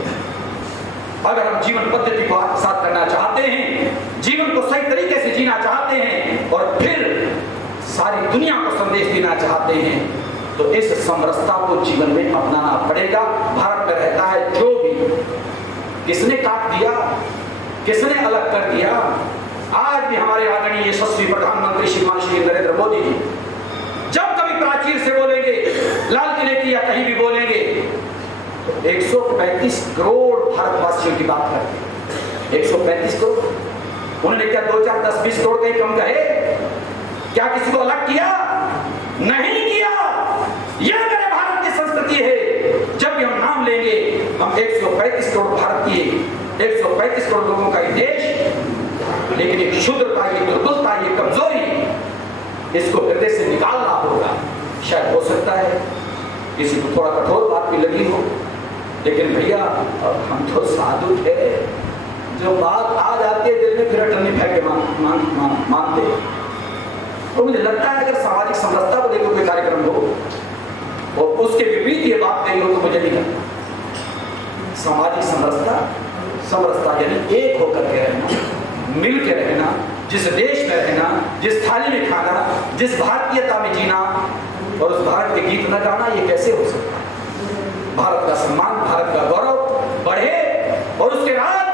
अगर हम जीवन पद्धति को आत्मसात करना चाहते हैं, जीवन को सही तरीके से जीना चाहते हैं और फिर सारी दुनिया को संदेश देना चाहते हैं तो इस समरसता को जीवन में अपनाना पड़ेगा। भारत में रहता है जो भी, किसने काट दिया, किसने अलग कर दिया। आज भी हमारे आदरणीय यशस्वी प्रधानमंत्री श्रीमान श्री नरेंद्र मोदी जी जब कभी प्राचीर से बोलेंगे, लाल किले की या कहीं भी बोलेंगे तो 135 करोड़ भारतवासियों की बात करते हैं। 135 करोड़, उन्होंने क्या 2, 4, 10, 20 करोड़ कहीं कम कहे? क्या किसी को अलग किया? नहीं किया। यह मेरे भारत की संस्कृति है। जब भी हम नाम लेंगे, हम 135 करोड़ भारतीय, 135 करोड़ लोगों का ये देश, लेकिन एक क्षुद्रता, ये दुर्बलता, ये कमजोरी, इसको हृदय से निकालना होगा। शायद हो सकता है किसी को थोड़ा कठोर बात भी लगी हो, लेकिन भैया अब हम तो साधु थे, जो बात आ जाती है दिल में फिर अटलनी फेंक के मानते। तो मुझे लगता है अगर सामाजिक समरसता को लेकर कोई कार्यक्रम हो और उसके विपरीत ये बात कही हो तो मुझे नहीं लगता। सामाजिक समरसता यानी एक होकर के रहना, मिल के रहना, जिस देश में रहना, जिस थाली में खाना, जिस भारतीयता में जीना और उस भारत के गीत न गाना, ये कैसे हो सकता है? भारत का सम्मान, भारत का गौरव बढ़े और उसके बाद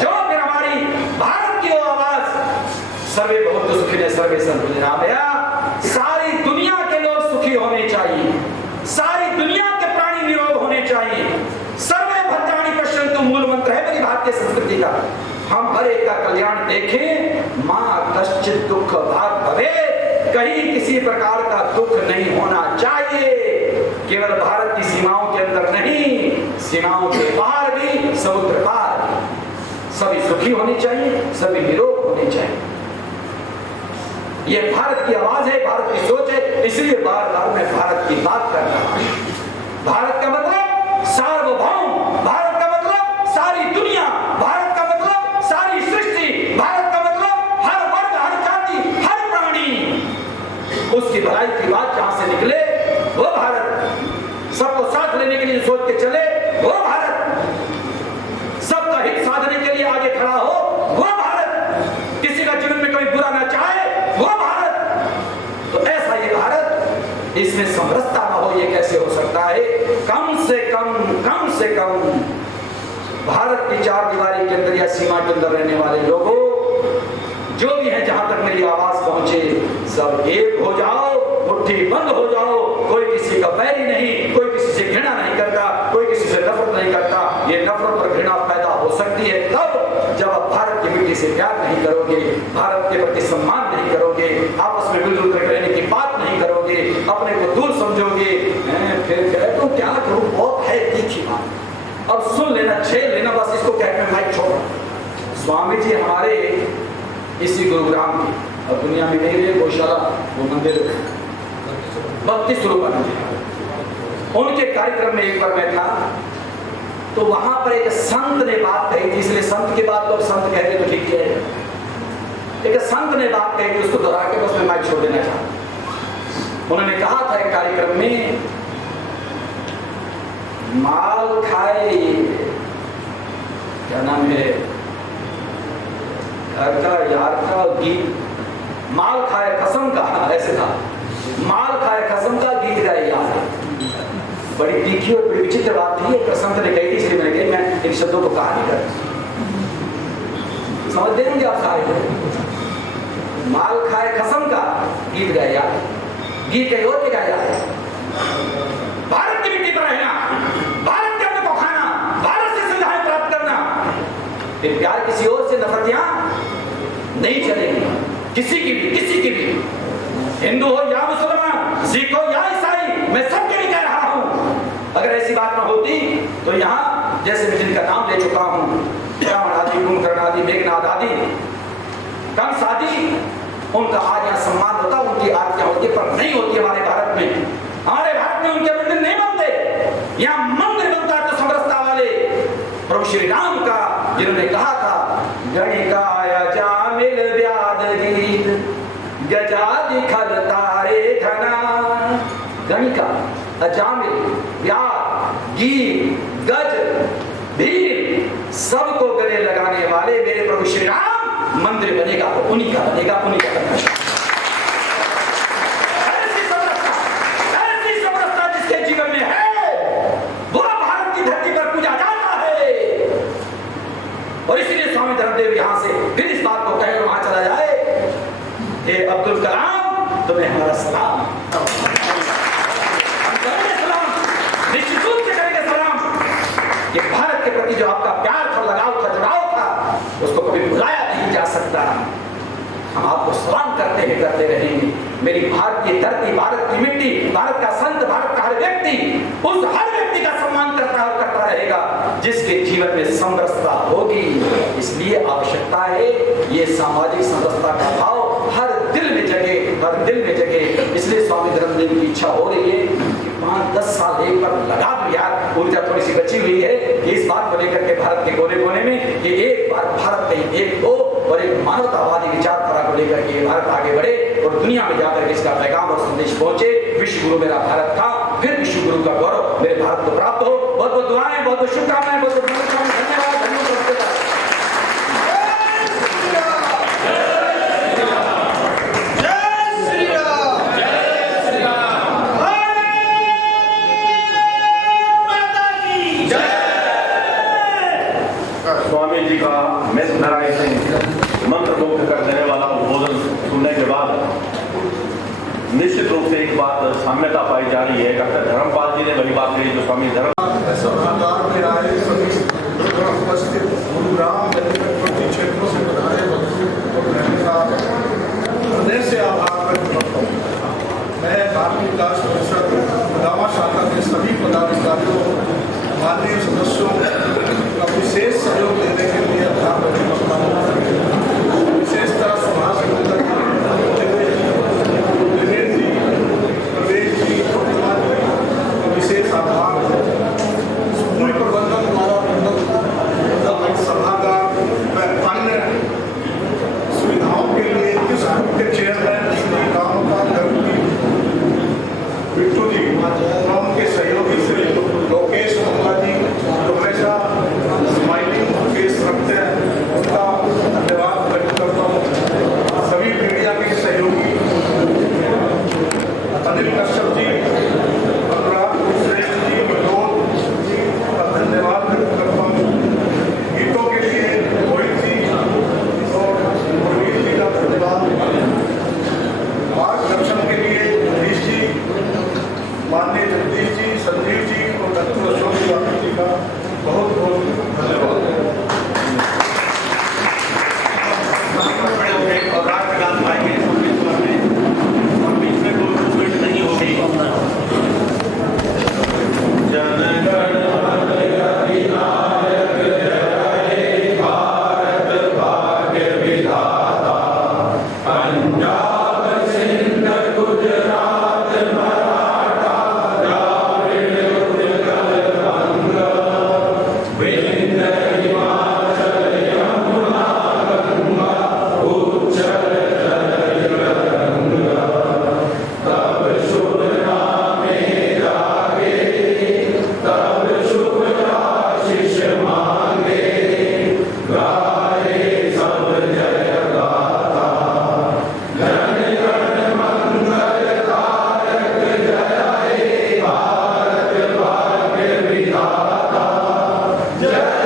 जो फिर हमारी भारत की वो आवाज सर्वे भवन्तु सुखिनः सर्वे सन्तु निरामया, सारी दुनिया के लोग सुखी होने चाहिए, सारी दुनिया के प्राणी निरोग होने चाहिए। सर्वे भद्राणि पश्यन्तु मूल मंत्र है मेरी भारतीय संस्कृति का। हम हर एक का कल्याण देखें। मां कश्चित दुख भाग भवे, कहीं किसी प्रकार का दुख नहीं होना चाहिए। केवल भारत की सीमाओं के अंदर नहीं, सीमाओं के बाहर भी, समुद्र पार भी सभी सुखी होने चाहिए, सभी निरोग होने चाहिए। यह भारत की आवाज है, भारत की सोच है, इसलिए बार बार मैं भारत की बात कर रहा हूं। भारत का मतलब सार्वभौम, भारत का मतलब सारी दुनिया, भारत का मतलब सारी सृष्टि, भारत का मतलब हर वर्ग, हर जाति, हर प्राणी, उसकी भलाई की बात जहां से निकले वो भारत, सबको साथ लेने के लिए सोच के चले वो भारत, सबका हित साधने के लिए आगे खड़ा हो वो भारत, किसी का जीवन में कभी बुरा ना चाहे वो भारत। तो ऐसा ये भारत, इसमें समरसता ना हो ये कैसे हो सकता है? कम से कम भारत की चार दीवारी के अंदर या सीमा के अंदर रहने वाले लोगों, जो भी हैं, जहां तक मेरी आवाज पहुंचे, सब एक हो जाओ, मुट्ठी बंद हो जाओ। कोई किसी का बैरी नहीं, कोई किसी से घृणा नहीं करता, कोई किसी से नफरत नहीं करता। ये नफरत और घृणा पैदा हो सकती है तब जब आप भारत की मिट्टी से प्यार नहीं करोगे, भारत के प्रति सम्मान नहीं करोगे, आपस में मिलजुल कर रहने की बात नहीं करोगे, अपने को दूर समझोगे। फिर कहे तो क्या करूं, बहुत है तीखी बात, अब सुन लेना, झेल लेना, बस इसको कहकर माइक छोड़ो। स्वामी जी हमारे इसी गुरुग्राम की, अब दुनिया में नहीं रहे, गौशाला वो मंदिर 32 रुपये, उनके कार्यक्रम में एक बार मैं था तो वहां पर एक संत ने बात कही थी, इसलिए संत की बात तो संत कहते तो ठीक है। एक संत ने बात कही थी, उसको दोहरा के बस मैं माइक छोड़ देना चाहता। उन्होंने कहा था एक कार्यक्रम में माल खाए, क्या नाम है, घर का यार का गीत, माल खाए कसम का, ऐसे था, माल खाए कसम का गीत गाए यार। बड़ी तीखी और बड़ी विचित्र बात थी, एक संत ने कही थी, इसलिए मैंने कही, मैं इन शब्दों को कहा नहीं कर, समझ देंगे आप सारे। माल खाए कसम का गीत गाए यार, गीत कहीं और के गाया, भारत की मिट्टी पर रहना, भारत के अपने को खाना, भारत से सुविधाएं प्राप्त करना, फिर प्यार किसी और से नफरत यहां नहीं चलेगी, किसी की भी, हिंदू हो या मुसलमान, सिख हो या ईसाई, मैं सबके लिए कह रहा हूं। अगर ऐसी बात न होती तो यहाँ जैसे मैं जिनका नाम ले चुका हूं, ब्राह्मण आदि, कुंभकर्ण आदि, मेघनाद आदि, कंस आदि, उनका आज यहाँ सम्मान होता, उनकी आरतियां होती, पर नहीं होती हमारे भारत में। हमारे भारत में उनके मंदिर नहीं बनते, यहाँ मंदिर बनता है तो समरसता वाले प्रभु श्री राम का, जिन्होंने कहा था गणिकाय जामिल व्याध गीत गजादि खल तारे घना, गणिका, अजामिल, व्याध, गीत, गज, भील, सबको गले लगाने वाले मेरे प्रभु श्री राम, मंदिर बनेगा तो उन्हीं का बनेगा, उन्हीं का बनेगा। ऐसी समरसता जिसके जीवन में है, वो भारत की धरती पर पूजा जाता है। और इसलिए स्वामी धर्मदेव यहां से फिर इस बात को कहे और वहां चला जाए, हे अब्दुल कलाम, तुम्हें हमारा सलाम, हम करेंगे सलाम, निश्चित रूप से करेंगे सलाम। ये भारत के प्रति जो आपका प्यार था, लगाव था, जुड़ाव था, उसको कभी भुलाया नहीं जा सकता। हम आपको सलाम करते रहेंगे। मेरी भारत की धरती, भारत की मिट्टी, भारत का संत, भारत का हर व्यक्ति, उस हर व्यक्ति का सम्मान करता है और करता रहेगा जिसके जीवन में समरसता होगी। इसलिए आवश्यकता है ये सामाजिक समरसता का भाव हर दिल में जगे, हर दिल में जगे। इसलिए स्वामी धर्मदेव की इच्छा हो रही है कि 5-10 साल एक बार लगा दो यार, ऊर्जा थोड़ी सी बची हुई है इस बात को लेकर के भारत के कोने कोने में, कि एक बार भारत कहीं एक हो और एक मानवतावादी विचारधारा को लेकर के भारत आगे बढ़े और दुनिया में जाकर के इसका पैगाम और संदेश पहुंचे। विश्व गुरु मेरा भारत था, फिर विश्व गुरु का गौरव मेरे भारत को प्राप्त हो। बहुत बहुत दुआएं, बहुत बहुत शुभकामनाएं, बहुत बहुत धन्यवाद, धन्यवाद। स्वामी जी का मिस नारायण सिंह मंत्र मुग्ध कर देने वाला उद्बोधन सुनने के बाद निश्चित रूप से एक बात साम्यता पाई जा रही है। डॉक्टर धर्मपाल जी ने वही बात कही जो स्वामी धर्म उपस्थित गुरुग्राम प्रति क्षेत्रों से पधारे हृदय से आभार व्यक्त करता हूँ। मैं धार्मिक विकास परिषद दावा शाखा के सभी पदाधिकारियों, माननीय सदस्यों का विशेष सहयोग देने के लिए आभार व्यक्त करता हूँ। विशेषतः सुभाष गुप्ता जी, प्रवेश जी, का विशेष आभार। स्कूल प्रबंधन द्वारा सभागार व अन्य सुविधाओं के लिए इस ग्रुप के चेयरमैन श्री रामपाल बिट्टू जी और उनके सहयोगी श्री लोकेश जय